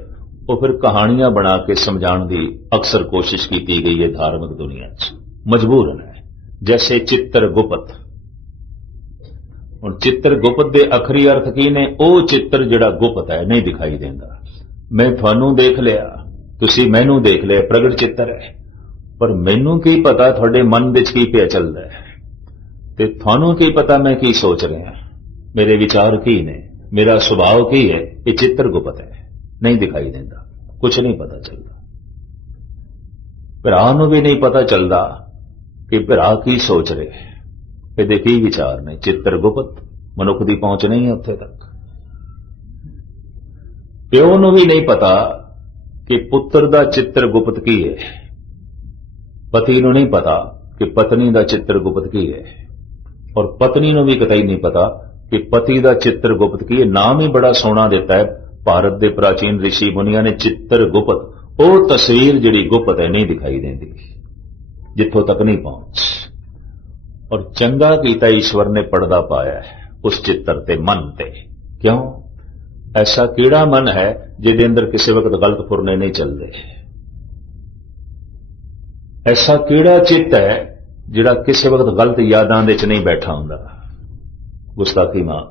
वो फिर कहानियां बना के समझाने की अक्सर कोशिश की गई है धार्मिक दुनिया च, मजबूरन है। जैसे चित्रगुप्त। हुण चित्रगुप्त दे अखरी अर्थ की ने? वो चित्र जिहड़ा गुप्त है, नहीं दिखाई देंदा। मैं थानू देख लिया, तुसी मैनू देख लिया, प्रगट चित्र है, पर मैनू की पता थोड़े मन विच की पिया चलदा है, ते थानू की पता मैं की सोच रहा, मेरे विचार की ने, मेरा स्वभाव की है। ये चित्रगुप्त है, नहीं दिखाई देता, कुछ नहीं पता चलता। भरा नूं भी नहीं पता चलता कि भरा की सोच रहे, ये की विचार ने। चित्रगुप्त मनुख की पहुंच नहीं है उत्थे तक। प्यो नूं भी नहीं पता कि पुत्र दा चित्रगुप्त की है, पति नूं नहीं पता कि पत्नी दा चित्रगुप्त की है, और पत्नी नूं भी कतई नहीं पता कि पति दा चित्रगुप्त की है। नाम ही बड़ा सोहना देता है भारत के प्राचीन ऋषि मुनिया ने, चित्रगुप्त। वो तस्वीर जिहड़ी गुप्त है, नहीं दिखाई देती, जिथों तक नहीं पहुंच। और चंगा कीता ईश्वर ने पर्दा पाया है उस चित्र ते मन ते। क्यों? ऐसा कीड़ा मन है जिहदे अंदर किसी वक्त गलत फुरने नहीं चलते। ऐसा कीड़ा चित्त है जिहड़ा किसी वक्त गलत यादां दे च नहीं बैठा हुंदा, गुस्ताखी मां।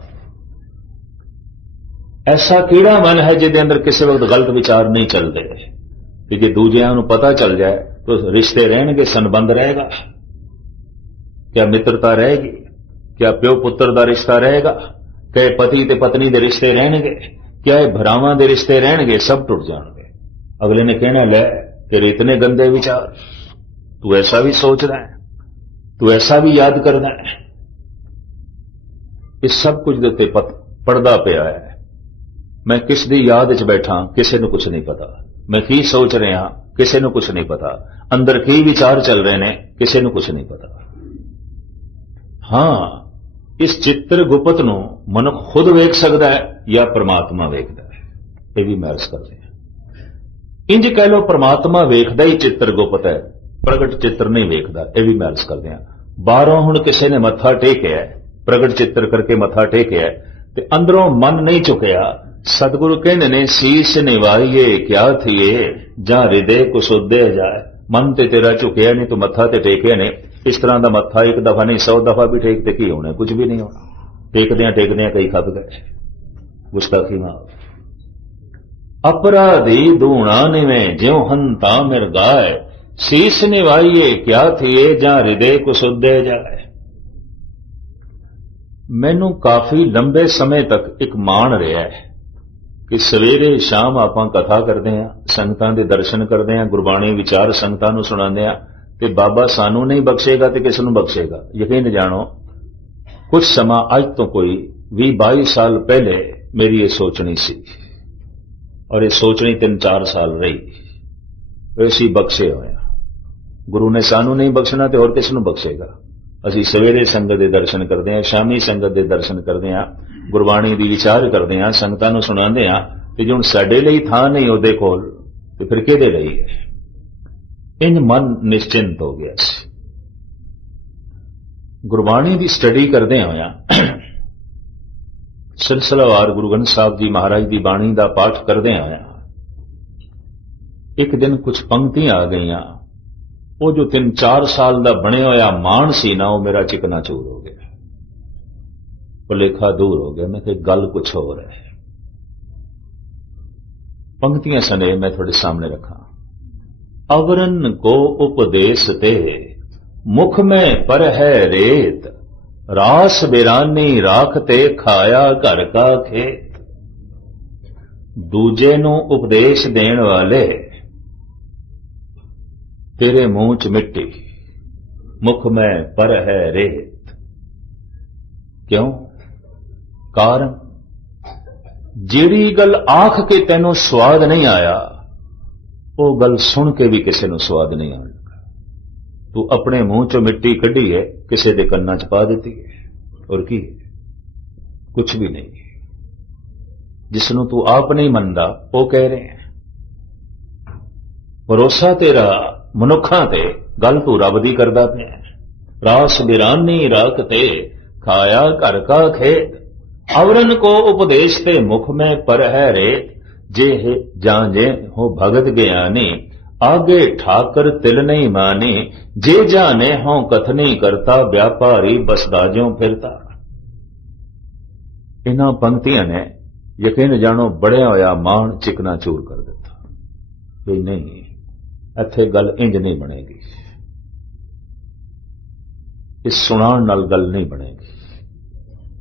ऐसा कीड़ा मन है जिहदे अंदर किसी वक्त गलत विचार नहीं चलते, कि जे दूजियां नूं पता चल जाए तो रिश्ते रहणगे, संबंध रहेगा, क्या मित्रता रहेगी, क्या प्यो पुत्र दा रिश्ता रहेगा, क्या पति ते पत्नी दे रिश्ते रहणगे, क्या भरावां दे रिश्ते रहणगे, सब टुट जाणगे। अगले ने कहना, ले तेरे इतने गंदे विचार, तू ऐसा भी सोच रहा है, तू ऐसा भी याद करना है। इस सब कुछ दे उत्ते पर्दा पिया है। मैं किस दी याद च बैठा, किसी नूं कुछ नहीं पता। मैं की सोच रहा, किसी को कुछ नहीं पता, अंदर की विचार चल रहे ने किसी को कुछ नहीं पता। हां, इस चित्रगुप्त ਨੂੰ ਮਨੁੱਖ खुद वेख सकता है या परमात्मा वेखदा है, ये भी मैरस करते हैं। इंज कह लो परमात्मा वेखदा ही चित्रगुप्त है, प्रगट चित्र नहीं वेखदा, ये भी मैरस करते हैं। बाहरों हुण किसी ने मत्था टेकिया, प्रगट चित्र करके मत्था टेकिया ते अंदरों मन नहीं चुकिया। सतगुरु कहने ने शीश निवाइए क्या थिए, जा हृदय कुसुदे जाए। मन ते तेरा झुकिया नहीं, तो मत्था ते टेकिया नहीं। इस तरह का मत्था एक दफा नहीं 100 दफा भी टेकते की होना, कुछ भी नहीं होना। टेकद्या कई खप गए। गुस्ताखी माफ। अपराधी दूणा निवें ज्यों हंता मिर्गाए, शीश निवाइए क्या थिए जा हृदय कुसुदे जाए। मैनू काफी लंबे समय तक एक मान रहा है कि सवेरे शाम आपां कथा करते हैं, संगतां दे दर्शन करते हैं, गुरबाणी विचार संगतां नूं सुणांदे हैं, ते बाबा सानू नहीं बख्शेगा तो किस नूं बख्शेगा। यकीन जानो, कुछ समा अज तो कोई 20-22 साल पहले मेरी ये सोचनी सी, और ये सोचनी 3-4 साल रही। ऐसी बख्शे होया गुरु ने सानू नहीं बख्शना तो और किस नूं बख्शेगा। असीं सवेरे संगत दे दर्शन करते हैं, शामी संगत दे दर्शन करते हैं, गुरबाणी दी विचार करते हैं, संगतां नूं सुणांदे हैं, ते जे हुण साडे लई थां नहीं उहदे कोल ते फिर किहदे लई है। इंज मन निश्चिंत हो गया सी। गुरबाणी की स्टडी करदे होया सिलसिलावार गुरु ग्रंथ साहब जी महाराज की बाणी का पाठ करदे होया एक दिन कुछ पंक्तियां आ गईयां। वो जो 3-4 साल का बने होया मान सी ना, वो मेरा चिकना चूर हो गया, भुलेखा दूर हो गया। मैं कहा गल कुछ होर है। पंक्तियां सने मैं थोड़े सामने रखा। अवरन को उपदेश ते मुख में पर है रेत, रास बिरानी राखते खाया घर का खेत। दूजे नू उपदेश देण वाले तेरे मुंह च मिट्टी, मुख में पर है रेत। क्यों? कारण जिहड़ी गल आख के तेनों स्वाद नहीं आया, वो गल सुन के भी किसी को स्वाद नहीं आने लगा। तू अपने मुंह चो मिट्टी कढ़ी है, किसी के कन्ना च पा दी है, और की कुछ भी नहीं। जिसनों तू आप नहीं मनदा वो कह रहे हैं। भरोसा तेरा मनुखा ते, गल तू रब दी करदा पिया। रास बिरानी राखते खाया घर का खेत, अवरन को उपदेश ते मुख में पर है रेत। जे जाने हो भगत ज्ञानी, आगे ठाकर तिल नहीं मानी। जे जाने हो कथनी करता, व्यापारी बसदाजों फिरता। इन्हां पंक्तियां ने यकीन जानो बड़िया होया मान चिकना चूर कर दिता। भी नहीं, इत्थे गल इंज नहीं बनेगी, इस सुनाण नाल गल नहीं बनेगी।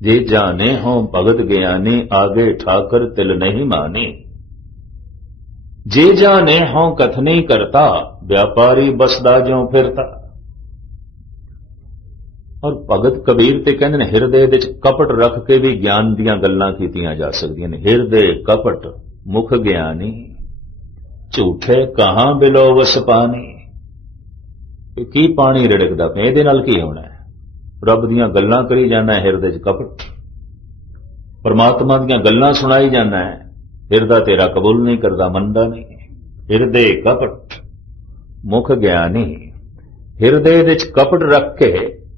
जे जाने हो भगत ज्ञानी, आगे ठाकर तिल नहीं मानी। जे जाने हों कथनी करता, व्यापारी बसदाजों फिरता। और भगत कबीर ते कहंदे ने हिरदे विच कपट रख के भी ज्ञान दीयां गल्लां कीतियां जा सकदियां ने। हिरदे कपट मुख ज्ञानी, झूठे कहां बिलोवस पानी। की पानी रिड़कदा पिया, इहदे नाल की होना है? रब दीयां गल्लां करी जाना है, हिरदे च कपट। परमात्मा दीयां गल्लां सुनाई जाना है, हिरदा तेरा कबूल नहीं करता, मनदा नहीं। हिरदे कपट मुख ज्ञानी। हिरदे विच कपट रख के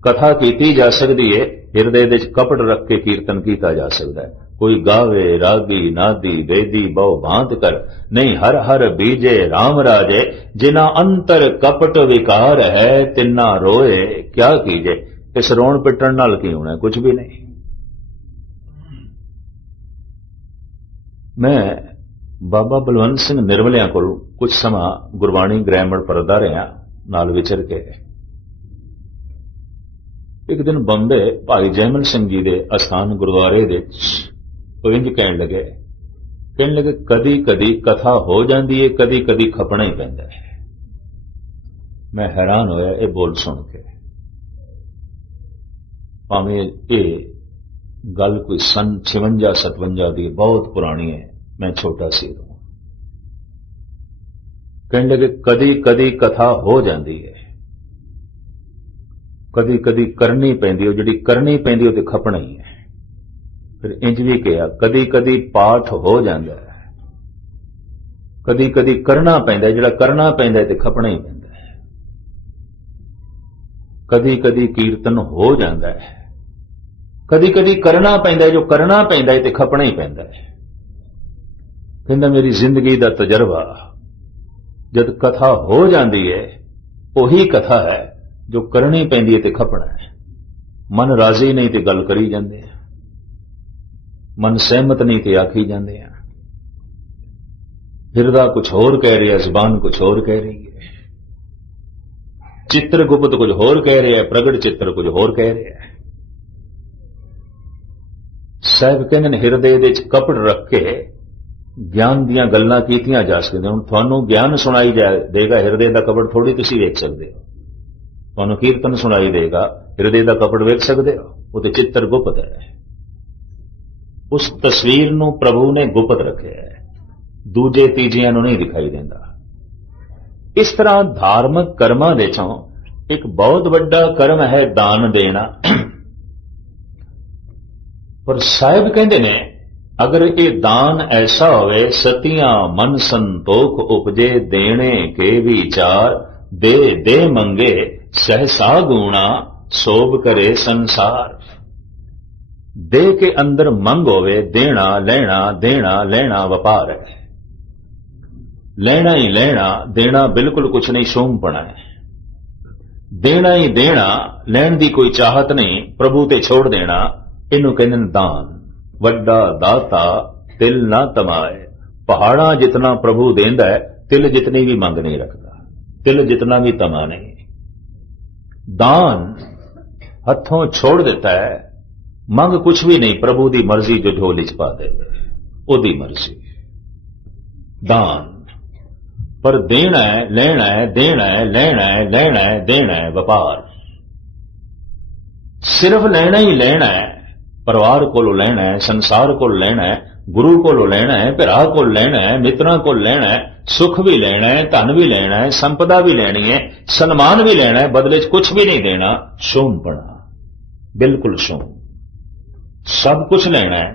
कथा कीती जा सकती है, हिरदे विच कपट रख के कीर्तन किया जा सकता है। कोई गावे रागी नादी वेदी बहु भांत कर, नहीं हर हर बीजे राम राजे। जिना अंतर कपट विकार है, तिन्ना रोए क्या कीजे। इस रोण पिटण नाल की होना है? कुछ भी नहीं। मैं बाबा बलवंत सिंह निर्मलिया को कुछ समा गुरबाणी ग्रैमर पढ़दा रहा, नाल विचर के। एक दिन बंबे भाई जयमल सिंह जी के अस्थान गुरुद्वारे इंज कहन लगे कदी कदी कथा हो जाती है, कदी कदी खपना ही पैंदा है। मैं हैरान होया ये बोल सुन के। भावें ये गल कोई सन 56-57 की बहुत पुरानी है, मैं छोटा सी हूं। कहने लगे कदी कदी कथा हो जाती है, कदी कदी करनी पैंदी, जिहड़ी करनी पैंदी वो तो खपना ही है। फिर इंज भी कहा कदी कदी पाठ हो जाता है, कदी कदी करना पैंदा, जिहड़ा करना पैंदा तो खपना ही पैंदा है। कदी कदी कीर्तन हो जाता है, कदी कदी करना पैंदा, जो करना पैंदा है तो खपना ही पैंदा है। कहंदा मेरी जिंदगी का तजर्बा जद कथा हो जाती है वही कथा है जो करनी पैंदी है तो खपना है। मन राजी नहीं तो गल करी जाते हैं, मन सहमत नहीं तो आखी जाते हैं। हिरदा कुछ होर कह रहा, जुबान कुछ होर कह रही है, चित्रगुप्त कुछ होर कह रहा है, प्रगट चित्र कुछ होर कह रहा है। साहब कहते हिरदे दे कपड़ रख के ज्ञान दियां गल्लां कीतियां जा सकदियां। हुण तुहानूं ज्ञान सुनाई देगा, हिरदे दा कपड़ थोड़ी तुसीं वेख सकदे हो। तुहानूं कीर्तन सुनाई देगा, हिरदे दा कपड़ वेख सकदे हो? वो तो चित्र गुप्त है। उस तस्वीर नूं प्रभु ने गुप्त रखिया है, दूजे तीजियां नूं नहीं दिखाई देंदा। इस तरह धार्मिक कर्मां दे चों एक बहुत वड्डा कर्म है दान देना। पर साहिब कहंदे ने अगर ये दान ऐसा होवे सतियां मन संतोख उपजे देने के विचार, दे दे मंगे सहसा गुणा सोभ करे संसार। दे के अंदर मंग होवे, देना लेना व्यापार है। लेना ही लेना, देना बिल्कुल कुछ नहीं, शोमपना है। देना ही देना, लैण दी कोई चाहत नहीं, प्रभु ते छोड़ देना, इनू कहंदे ने दान। वड्डा दाता तिल ना तमाए। पहाड़ा जितना प्रभु देंदा है, तिल जितनी भी मंग नहीं रखता, तिल जितना भी तमा नहीं। दान हथों छोड़ देता है, मंग कुछ भी नहीं, प्रभु दी मर्जी जो झोली च पा दे, ओदी मर्जी। दान पर देना है लेना है, देना है लेना है देना है व्यापार। सिर्फ लेना ही लेना है, परिवार को लेना है, संसार को लेना है, गुरु को लेना है, भरा को लेना है, मित्रों को लेना है, सुख भी लेना है, धन भी लेना है, संपदा भी लेनी है, सम्मान भी लेना है, बदले कुछ भी नहीं देना। शोमपना, बिल्कुल शोम। सब कुछ लेना है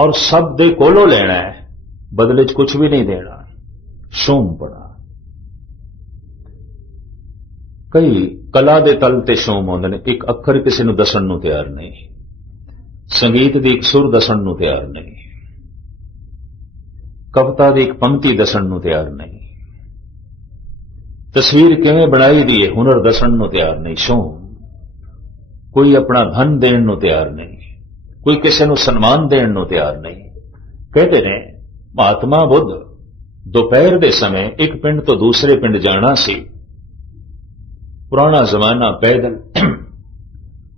और सब दे कोलों लेना है, बदले कुछ भी नहीं देना। शोमपना। कई कला दे तल ते शोम आउंदे ने, एक अखर किसी नूं दसण नूं तैयार नहीं, संगीत दी एक सुर दसण नूं तैयार नहीं, कविता दी एक पंक्ति दसण नूं तैयार नहीं, तस्वीर किवें बनाई दी है हुनर दसण नूं तैयार नहीं। शोम। कोई अपना धन देण नूं तैयार नहीं, कोई किसी नूं सन्मान देण नूं तैयार नहीं। कहते ने महात्मा बुद्ध दोपहर दे समय एक पिंड तो दूसरे पिंड जाना सी। पुराना जमाना पैदल,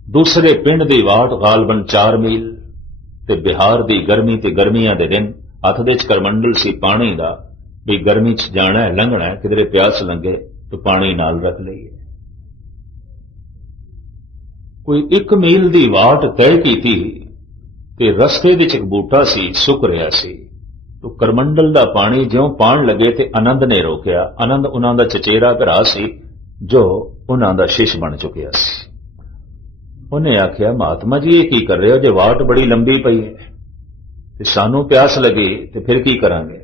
दूसरे पिंड दी वाट गालबन 4 मील, ते बिहार दी गर्मी ते गर्मियां दे दिन हथ दे करमंडल सी पानी दा, भी गर्मी च जाना है लंघना है, किधरे प्यास लंघे तो पानी नाल रख लईए। कोई 1 मील दी वाट तय कीती ते रस्ते विच एक बूटा सी, सुक रहा सी, तो करमंडल दा पानी ज्यों पाण लगे ते आनंद ने रोकिया। आनंद उन्हां दा चचेरा भरा सी जो उन्हां दा शिश बन चुकिया सी। उन्हें आख्या महात्मा जी ये की कर रहे हो, जो वाट बड़ी लंबी पई है ते सानू प्यास लगी ते फिर की करांगे।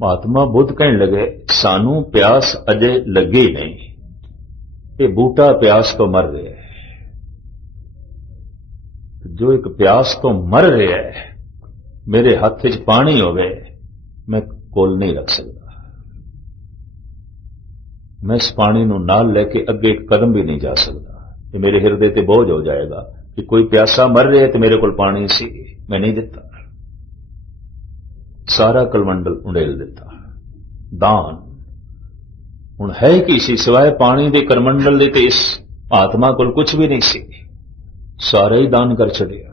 महात्मा बुद्ध कहने लगे सानू प्यास अजे लगी नहीं, ये बूटा प्यास तो मर रहा है। जो एक प्यास तो मर रहा है, मेरे हाथ च पानी होवे मैं कोल नहीं रख सकता, मैं इस पानी नूं नाल लेके अगे एक कदम भी नहीं जा सकता। ये मेरे हिरदे ते बोझ हो जाएगा कि कोई प्यासा मर रहा है तो मेरे को पानी सी, मैं नहीं देता। सारा कलमंडल उंडेल देता। दान हुण है कि सी सिवाय पानी दे करमंडल दे ते इस आत्मा को कुछ भी नहीं सी, सारा ही दान कर छड़िया।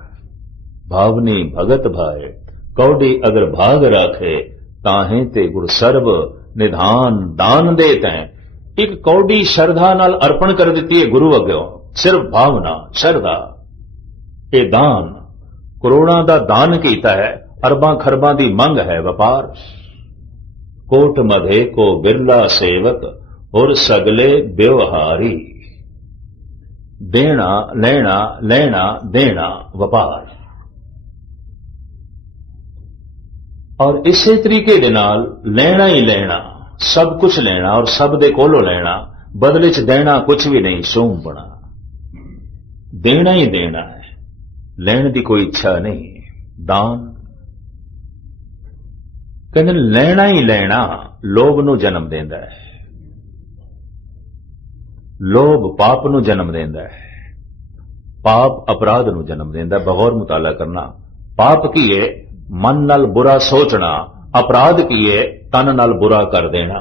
भावनी भगत भाए कौड़ी अगर भाग राखे, ताहे ते गुर सर्व निधान दान दे तैं। एक कौड़ी श्रद्धा नाल अर्पण कर दी है गुरु अग्यों, सिर्फ भावना श्रद्धा। ये दान करोड़ां दा दान कीता है, अरबां खरबां दी मंग है व्यापार। कोट मधे को बिरला सेवक और सगले व्यवहारी। देना लेना, लेना देना वपार। और इसे तरीके दे नाल लेना ही लेना, सब कुछ लेना और सब दे कोलों लेना, बदले च देना कुछ भी नहीं, सोमपना। देना ही देना है, लेने की कोई इच्छा नहीं। दान कहते लेना ही लेना लोभ नूं जन्म देंदा है। लोभ पाप नूं जन्म देंदा है, पाप अपराध नूं जन्म देंदा है। बगौर मुताला करना। पाप की है मन नाल बुरा सोचना, अपराध की है तन नाल बुरा कर देना।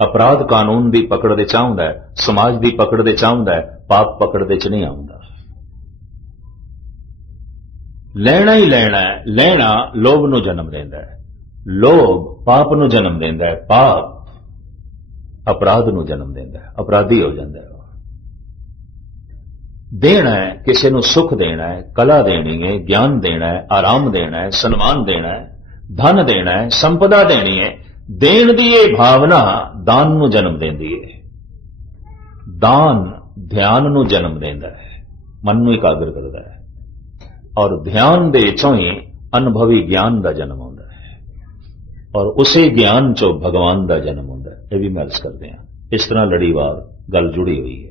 अपराध कानून की पकड़ दे चाहुंदा है, समाज की पकड़ दे चाहुंदा है, पाप पकड़ दे च नहीं आउंदा। लेना ही लेना है, लेना लोभ नूं जन्म देंदा है, लोभ पाप नूं जन्म देंदा है, पाप अपराध नूं जन्म देंदा है, अपराधी हो जांदा है। देना है किसी नूं सुख देना है, कला देनी है, ज्ञान देना है, आराम देना है, सन्मान देना है, धन देना है, संपदा देनी है। देन दी ये भावना दान नूं जन्म देंदी है। दान ध्यान नूं जन्म देंदा है, मन नूं एकाग्र करदा है। और ध्यान दे चों ही अनुभवी ज्ञान का जन्म होता है, और उसे ज्ञान चो भगवान का जन्म होता है। यह भी मैं अर्ज करते हैं। इस तरह लड़ीवार गल जुड़ी हुई है।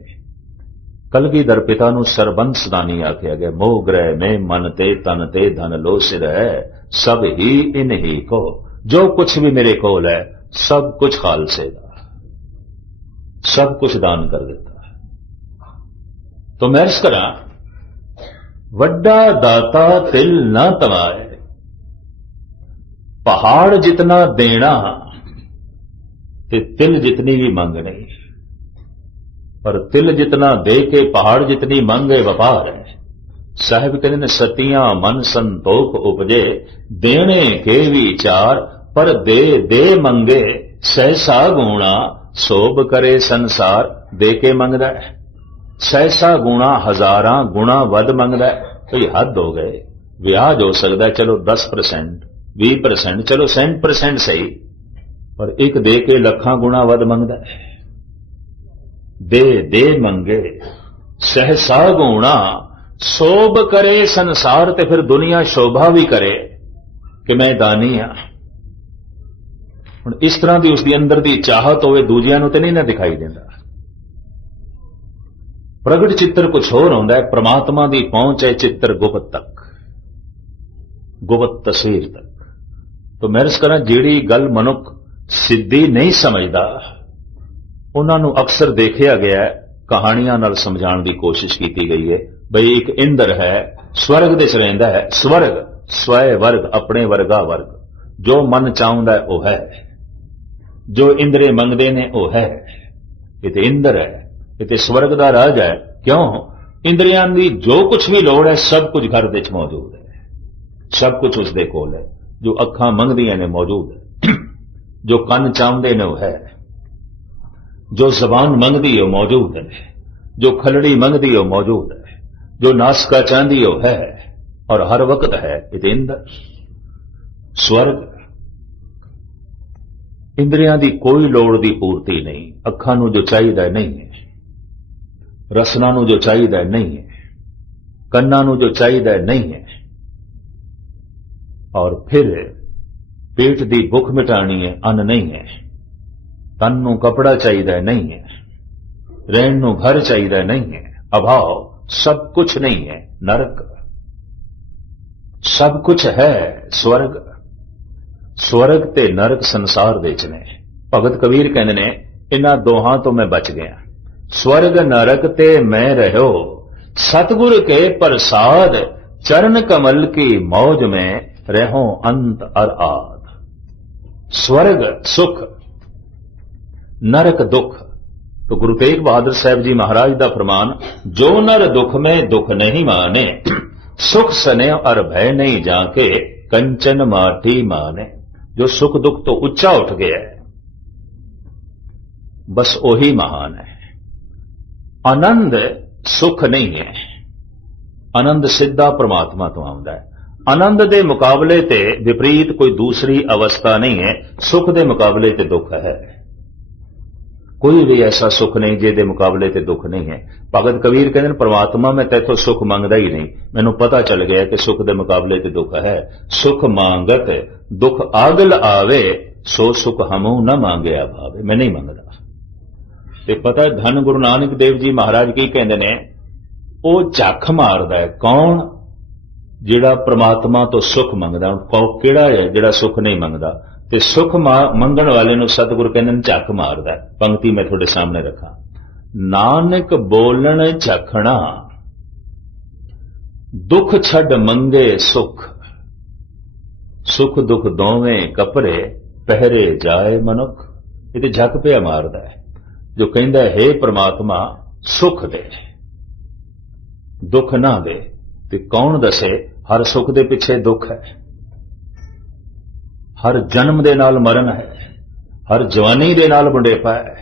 कलगीधर पिता नूं सरबंस दानी आख्या गया। मोह ग्रह में मन ते तन ते धन लो सिर है, सब ही इन ही को। जो कुछ भी मेरे कोल है सब कुछ खालसे दा, सब कुछ दान कर देता है। तो मैं अर्ज करा, वड्डा दाता तिल ना तवाए। पहाड़ जितना देना ते तिल जितनी भी मंग नहीं, पर तिल जितना दे के पहाड़ जितनी मंगे व्यापार है। साहिब कहते ने सतियां मन संतोख उपजे, देने के विचार पर दे दे मंगे। सहसा गुणा सोभ करे संसार, दे के मंगदा है। सहसा गुणा हजारां गुणा वध मंगदा है। कोई हद हो गए, ब्याज हो सकता है चलो 10%, 20%, चलो 100% सही, पर एक दे के लखां गुणा वध मंगदा है। दे दे मंगे सहसा गुणा शोभ करे संसार, ते फिर दुनिया शोभा भी करे कि मैं दानी हाँ। हुण इस तरह की उसकी अंदर की चाहत होवे, दूजियां नूं ते नहीं ना दिखाई देंदा। प्रगट चित्र कुछ होर होंदा है, परमात्मा की पहुंच है चित्र गुप्त तक, गुप्त तस्वीर तक। तो मैं अर्ज करा, जिहड़ी गल मनुख सिद्धि नहीं समझदा, उन्होंने अक्सर देखा गया, कहानियां नाल समझाने की कोशिश की गई है। बई एक इंद्र है, स्वर्ग दे च रहिंदा है। स्वर्ग स्वय वर्ग, अपने वर्गा वर्ग। जो मन चाहुंदा है वह है, जो इंद्रे मंगदे ने वह है। ये तो इंद्र है, ये तो स्वर्ग का राज है। क्यों? इंद्रियां की जो कुछ भी लोड़ है सब कुछ घर दे च मौजूद है, सब कुछ उसदे कोल है। जो अखां मंगदियां ने मौजूद है, जो कन चाहुंदे ने वह है, जो जबान मंगदी है मौजूद है, जो खलड़ी मंगदी है मौजूद है, जो नासका चाहती है है, और हर वक्त है। इंद्र स्वर्ग। इंद्रियां की कोई लोड़ की पूर्ति नहीं। अखां नूं जो चाहिए नहीं है, रसना नूं जो चाहिए नहीं है, कन्ना नूं जो चाहिए नहीं है, और फिर पेट की भुख मिटानी है, अन्न नहीं है। तन नूं कपड़ा चाहिए नहीं है, रहन नूं घर चाहिए नहीं है, अभाव, सब कुछ नहीं है। नरक सब कुछ है। स्वर्ग स्वर्ग ते नरक संसार दे च ने। भगत कबीर कहंदे ने, इन्हां दोहां तो मैं बच गया। स्वर्ग नरक ते मैं रहो, सतगुर के प्रसाद, चरण कमल की मौज में रहो अंत और आद। स्वर्ग सुख, नरक दुख। तो गुरु तेग बहादुर साहब जी महाराज का फरमान, जो नर दुख में दुख नहीं माने, सुख सने और भय नहीं जाके, कंचन माटी माने। जो सुख दुख तो उच्चा उठ गया है, बस वही महान है। आनंद सुख नहीं है, आनंद सीधा परमात्मा तो आउंदा है। आनंद के मुकाबले ते विपरीत कोई दूसरी अवस्था नहीं है। सुख के मुकाबले ते दुख है। कोई भी ऐसा सुख नहीं जिहदे मुकाबले ते दुख नहीं है। भगत कबीर कहते परमात्मा मैं तैथों सुख मंगदा ही नहीं, मैनूं पता चल गया कि सुख के मुकाबले ते दुख है। सुख मांगत दुख आगल आवे, सो सुख हमू न मांगया भावे। मैं नहीं मंगदा। ते पता है धन गुरु नानक देव जी महाराज की कहते ने, वो झख मारदा है कौन? जिहड़ा परमात्मा तो सुख मंगदा। किहड़ा है जिहड़ा सुख नहीं मंगदा? ते सुख मंगण वाले नूं सतगुरु कहंदे ने झक मारदा। पंक्ति मैं तुहाडे सामने रखा, नानक बोलण झखना, दुख छड मंगे सुख, सुख दुख दोवें कपरे, पहरे जाए मनुख। ये ते झक पिया मारदा है जो कहंदा है हे परमात्मा सुख दे, दुख ना दे। ते कौन दसे हर सुख दे पिछे दुख है, हर जन्म दे नाल मरण है, हर जवानी दे नाल बुढ़ेपा है,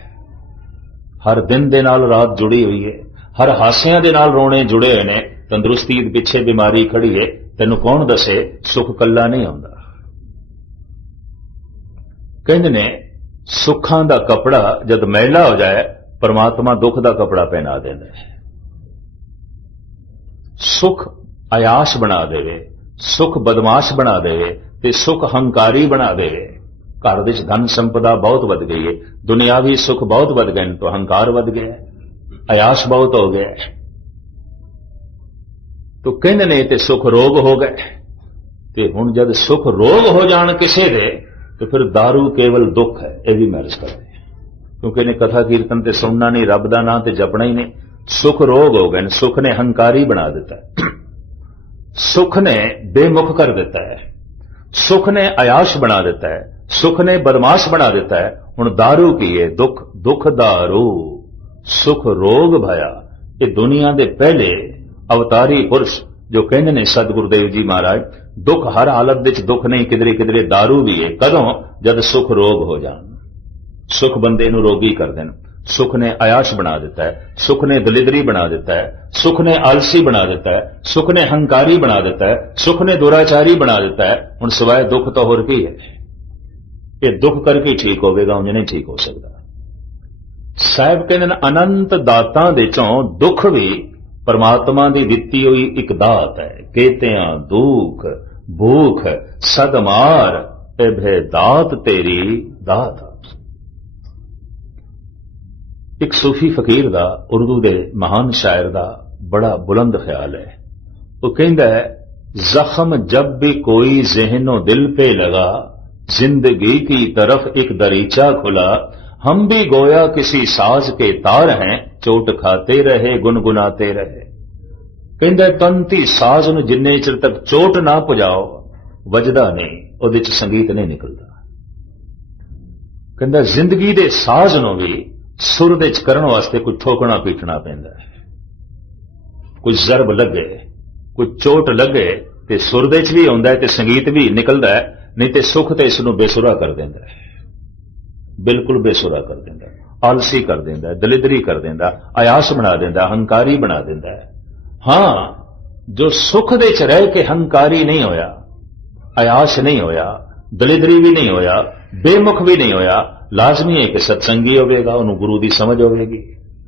हर दिन दे नाल रात जुड़ी हुई है, हर हासियां दे नाल रोने जुड़े हुए ने, तंदुरुस्ती दे पिछे बीमारी खड़ी है। तैनूं कौन दसे सुख कल्ला नहीं आउंदा। कहंदे ने सुखां दा कपड़ा जद मैला हो जाए, परमात्मा दुख दा कपड़ा पहना देंदा है। सुख अयाश बना देवे, सुख बदमाश बना देवे, ते सुख हंकारी बना देवे। घर विच धन संपदा बहुत वध गई है, दुनियावी सुख बहुत वध गए, तो हंकार वध गया, अयाश बहुत हो गया। तो कहंदे ने ते सुख रोग हो गए। ते हुण जद सुख रोग हो जाण किसे दे, तो फिर दारू केवल दुख है। यह भी मैरिज करते हैं, क्योंकि इन्हें कथा कीर्तन ते सुनना नहीं, रब दा नाम ते जपना ही नहीं। सुख रोग हो गए, सुख ने हंकारी बना देता है, सुख ने बेमुख कर देता है, सुख ने अयाश बना देता है, सुख ने बदमाश बना देता है। हुण दारू की है दुख, दुख दारू सुख रोग भया। ये दुनिया के पहले अवतारी पुरुष जो कहते ने सतगुरुदेव जी महाराज, दुख हर हालत विच दुख नहीं, किधरे किधरे दारू भी है। कदों? जद सुख रोग हो जान। सुख बंदे नूं रोगी कर देन। सुख ने अयाश बना देता है, सुख ने दलिदरी बना देता है, सुख ने आलसी बना देता है, सुख ने हंकारी बना देता है, सुख ने दुराचारी बना देता है। हुण सिवाय दुख तो होर की है? ये दुख करके ठीक होवेगा, उंज नहीं ठीक हो सकता। साहब कहते हैं अनंत दातां दे चों दुख भी परमात्मा की दित्ती हुई एक दात है। केतियां दुख भूख सदमार भे दात तेरी दात। एक सूफी फकीर दा, उर्दू दे महान शायर दा बड़ा बुलंद ख्याल है। वो कहता है, जख्म जब भी कोई ज़हनो दिल पे लगा, जिंदगी की तरफ एक दरीचा खुला, हम भी गोया किसी साज के तार हैं, चोट खाते रहे गुनगुनाते रहे। कहता है तंती साज नूं जिन्ने चिर तक चोट ना पुजाओ वजदा नहीं, उहदे च संगीत नहीं निकलता। कहता जिंदगी दे साज नूं भी सुर दे च करन वास्ते कोई ठोकना पीटना पैंदा है, कोई जरब लगे, कोई चोट लगे ते सुर दे च भी आउंदा है ते संगीत भी निकलदा है। नहीं ते सुख ते इसनूं बेसुरा कर देंदा है, बिल्कुल बेसुरा कर देंदा है, आलसी कर देंदा है, दलिदरी कर देंदा, अयास बना देंदा, हंकारी बना देंदा है। हां, जो सुख दे च रह के हंकारी नहीं होया, अयास नहीं होया, दलिदरी भी नहीं होया, बेमुख भी नहीं होया, लाजमी है कि सत्संगी होवेगा, उन्होंने गुरु की समझ होवेगी,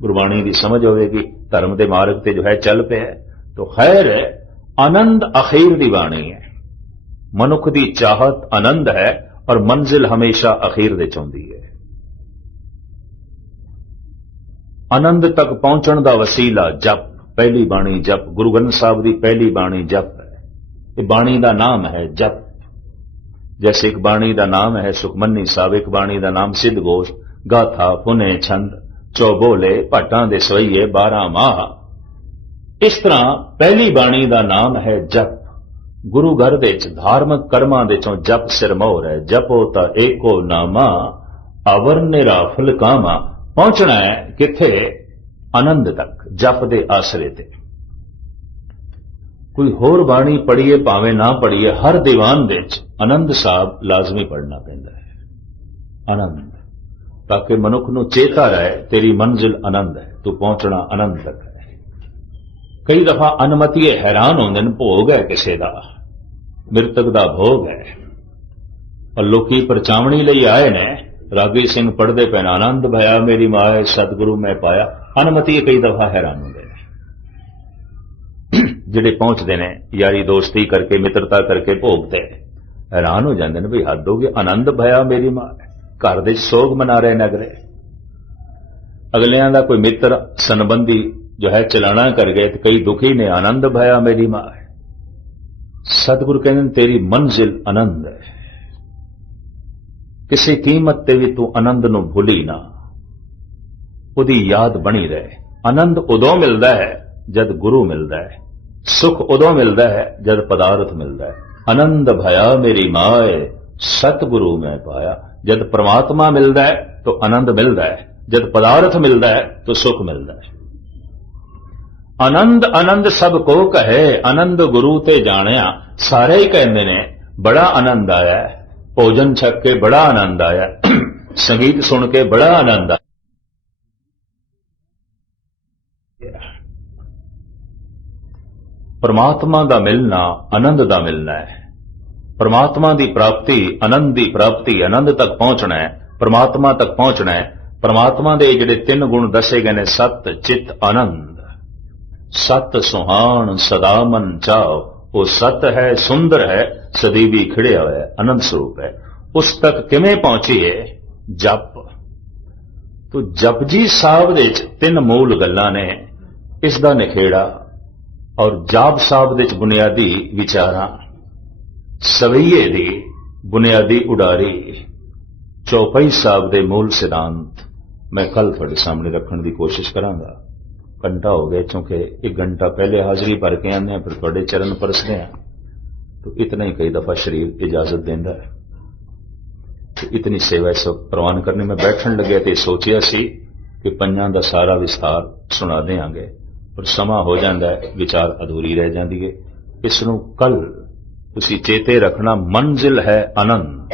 गुरबाणी की समझ होवेगी, धर्म के मार्ग ते जो है चल पे है। तो खैर आनंद अखीर दी बाणी है। मनुख की चाहत आनंद है और मंजिल हमेशा अखीर दे चौंदी है। आनंद तक पहुंचण दा वसीला जप, पहली बाणी जप। गुरु ग्रंथ साहब की पहली बाणी जप है। ये बाणी का नाम है जप। जैसे एक बाणी का नाम है सुखमनी साहब, एक बाणी का नाम सिद्ध घोष, गाथा पुने छंद चौबोले भट्टां दे सवैये 12 माह। इस तरह पहली बाणी का नाम है जप। गुरु घर दे धार्मिक कर्मां दे चों जप सिरमौर है। जपो ता एको नामा, अवर निराफल कामा। पहुंचना है किथे? आनंद तक, जप दे आसरे ते। कोई होर बाणी पढ़िए भावें ना पढ़िए, हर दीवान दे आनंद साहब लाजमी पढ़ना पैंदा है। आनंद, ताकि मनुख नूं चेता रहे तेरी मंजिल आनंद है, तू पहुंचना आनंद तक है। कई दफा अनमतीए हैरान होंदे ने, भोग है किसी दा, मृतक दा भोग है। और लोकी परचावणी लई आए ने, रागी सिंह पढ़दे पैन आनंद भया मेरी माए सतगुरु मैं पाया। अनमती कई दफा हैरान होंदे ने जिहड़े पहुंचते ने यारी दोस्ती करके मित्रता करके भोग ते हैरान हो जाते हैं भी हद हो गई। आनंद भया मेरी माए, घर दे सोग मना रहे नगरे, अगलियां दा कोई मित्र संबंधी जो है चलाना कर गए तो कई दुखी ने। आनंद भया मेरी माए। सतगुरु कहते तेरी मंजिल आनंद है, किसी कीमत ते भी तू आनंद नूं भुली ना, उदी याद बनी रहे। आनंद उदों मिलता है जद गुरु मिलता है, सुख उदों मिलता है जद पदार्थ मिलता है। आनंद भया मेरी माए सतगुरु मैं पाया। जद परमात्मा मिलता है तो आनंद मिलता है, जद पदार्थ मिलता है तो सुख मिलता है। आनंद आनंद सब को कहे, आनंद गुरु ते जानिया। सारे ही कहते ने बड़ा आनंद आया, भोजन छक के बड़ा आनंद आया, संगीत सुन के बड़ा आनंद आया। परमात्मा दा मिलना आनंद दा मिलना है। परमात्मा दी प्राप्ति आनंद दी प्राप्ति, आनंद तक पहुंचना है, परमात्मा तक पहुंचना है। परमात्मा दे जिहड़े 3 गुण दसे गए ने, सत चित आनंद। सत सुहान सदा मन चाओ, वो सत है सुंदर है सदी भी खिड़िया हुआ है, आनंद स्वरूप है। उस तक किवें पहुंचीए? जप। तो जपजी साहब दे 3 मूल गल्लां ने, इस दा निखेड़ा। और जाप साहब दे बुनियादी विचारां, सवैये दी बुनियादी उडारी, चौपाई साहब दे मूल सिद्धांत मैं कल तुहाडे सामने रखने की कोशिश करांगा। घंटा हो गया, चूंकि 1 घंटा पहले हाजिरी भर के आने फिर तुहाडे चरण परसदे हैं, तो इतना ही कई दफा शरीर इजाजत देंदा है। तो इतनी सेवा इस वक्त प्रवान करने में बैठन लगे तो सोचिया सी कि 5 दा सारा विस्तार सुना देंगे, पर समा हो जाता है, विचार अधूरी रह जाती है। इसनों कल तुसी चेते रखना, मंजिल है आनंद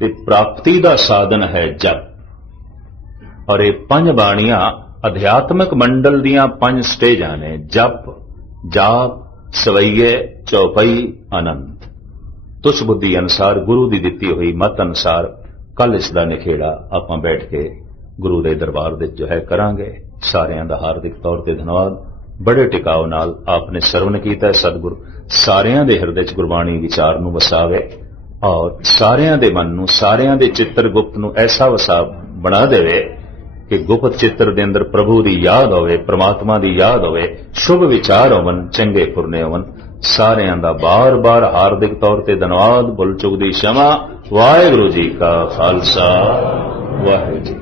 ते प्राप्ति दा साधन है जप। और ये 5 बाणियां अध्यात्मक मंडल दियां 5 स्टेजां ने, जप जाप सवैये चौपाई आनंद। तुस बुद्धि अनुसार गुरु की दिती हुई मत अनुसार कल इसका निखेड़ा आपां बैठ के गुरु के दरबार दे जो है करांगे। सारियां दा हार्दिक तौर ते धन्यवाद। बड़े टिकाव नाल आपने सरवण कीता है। सतगुरु सारियां दे हिरदे च गुरबाणी विचार नूं वसावे और सारियां दे मन नूं, सारियां दे चित्र गुप्त नूं ऐसा वसा बना देवे कि गुप्त चित्र दे अंदर प्रभु की याद होवे, परमात्मा की याद होवे, शुभ विचार होवन, चंगे पुरने होवन। सारियां दा बार बार हार्दिक तौर ते धन्यवाद। भुल चुक दी क्षमा। वाहिगुरू जी का खालसा वाहिगुरू जी।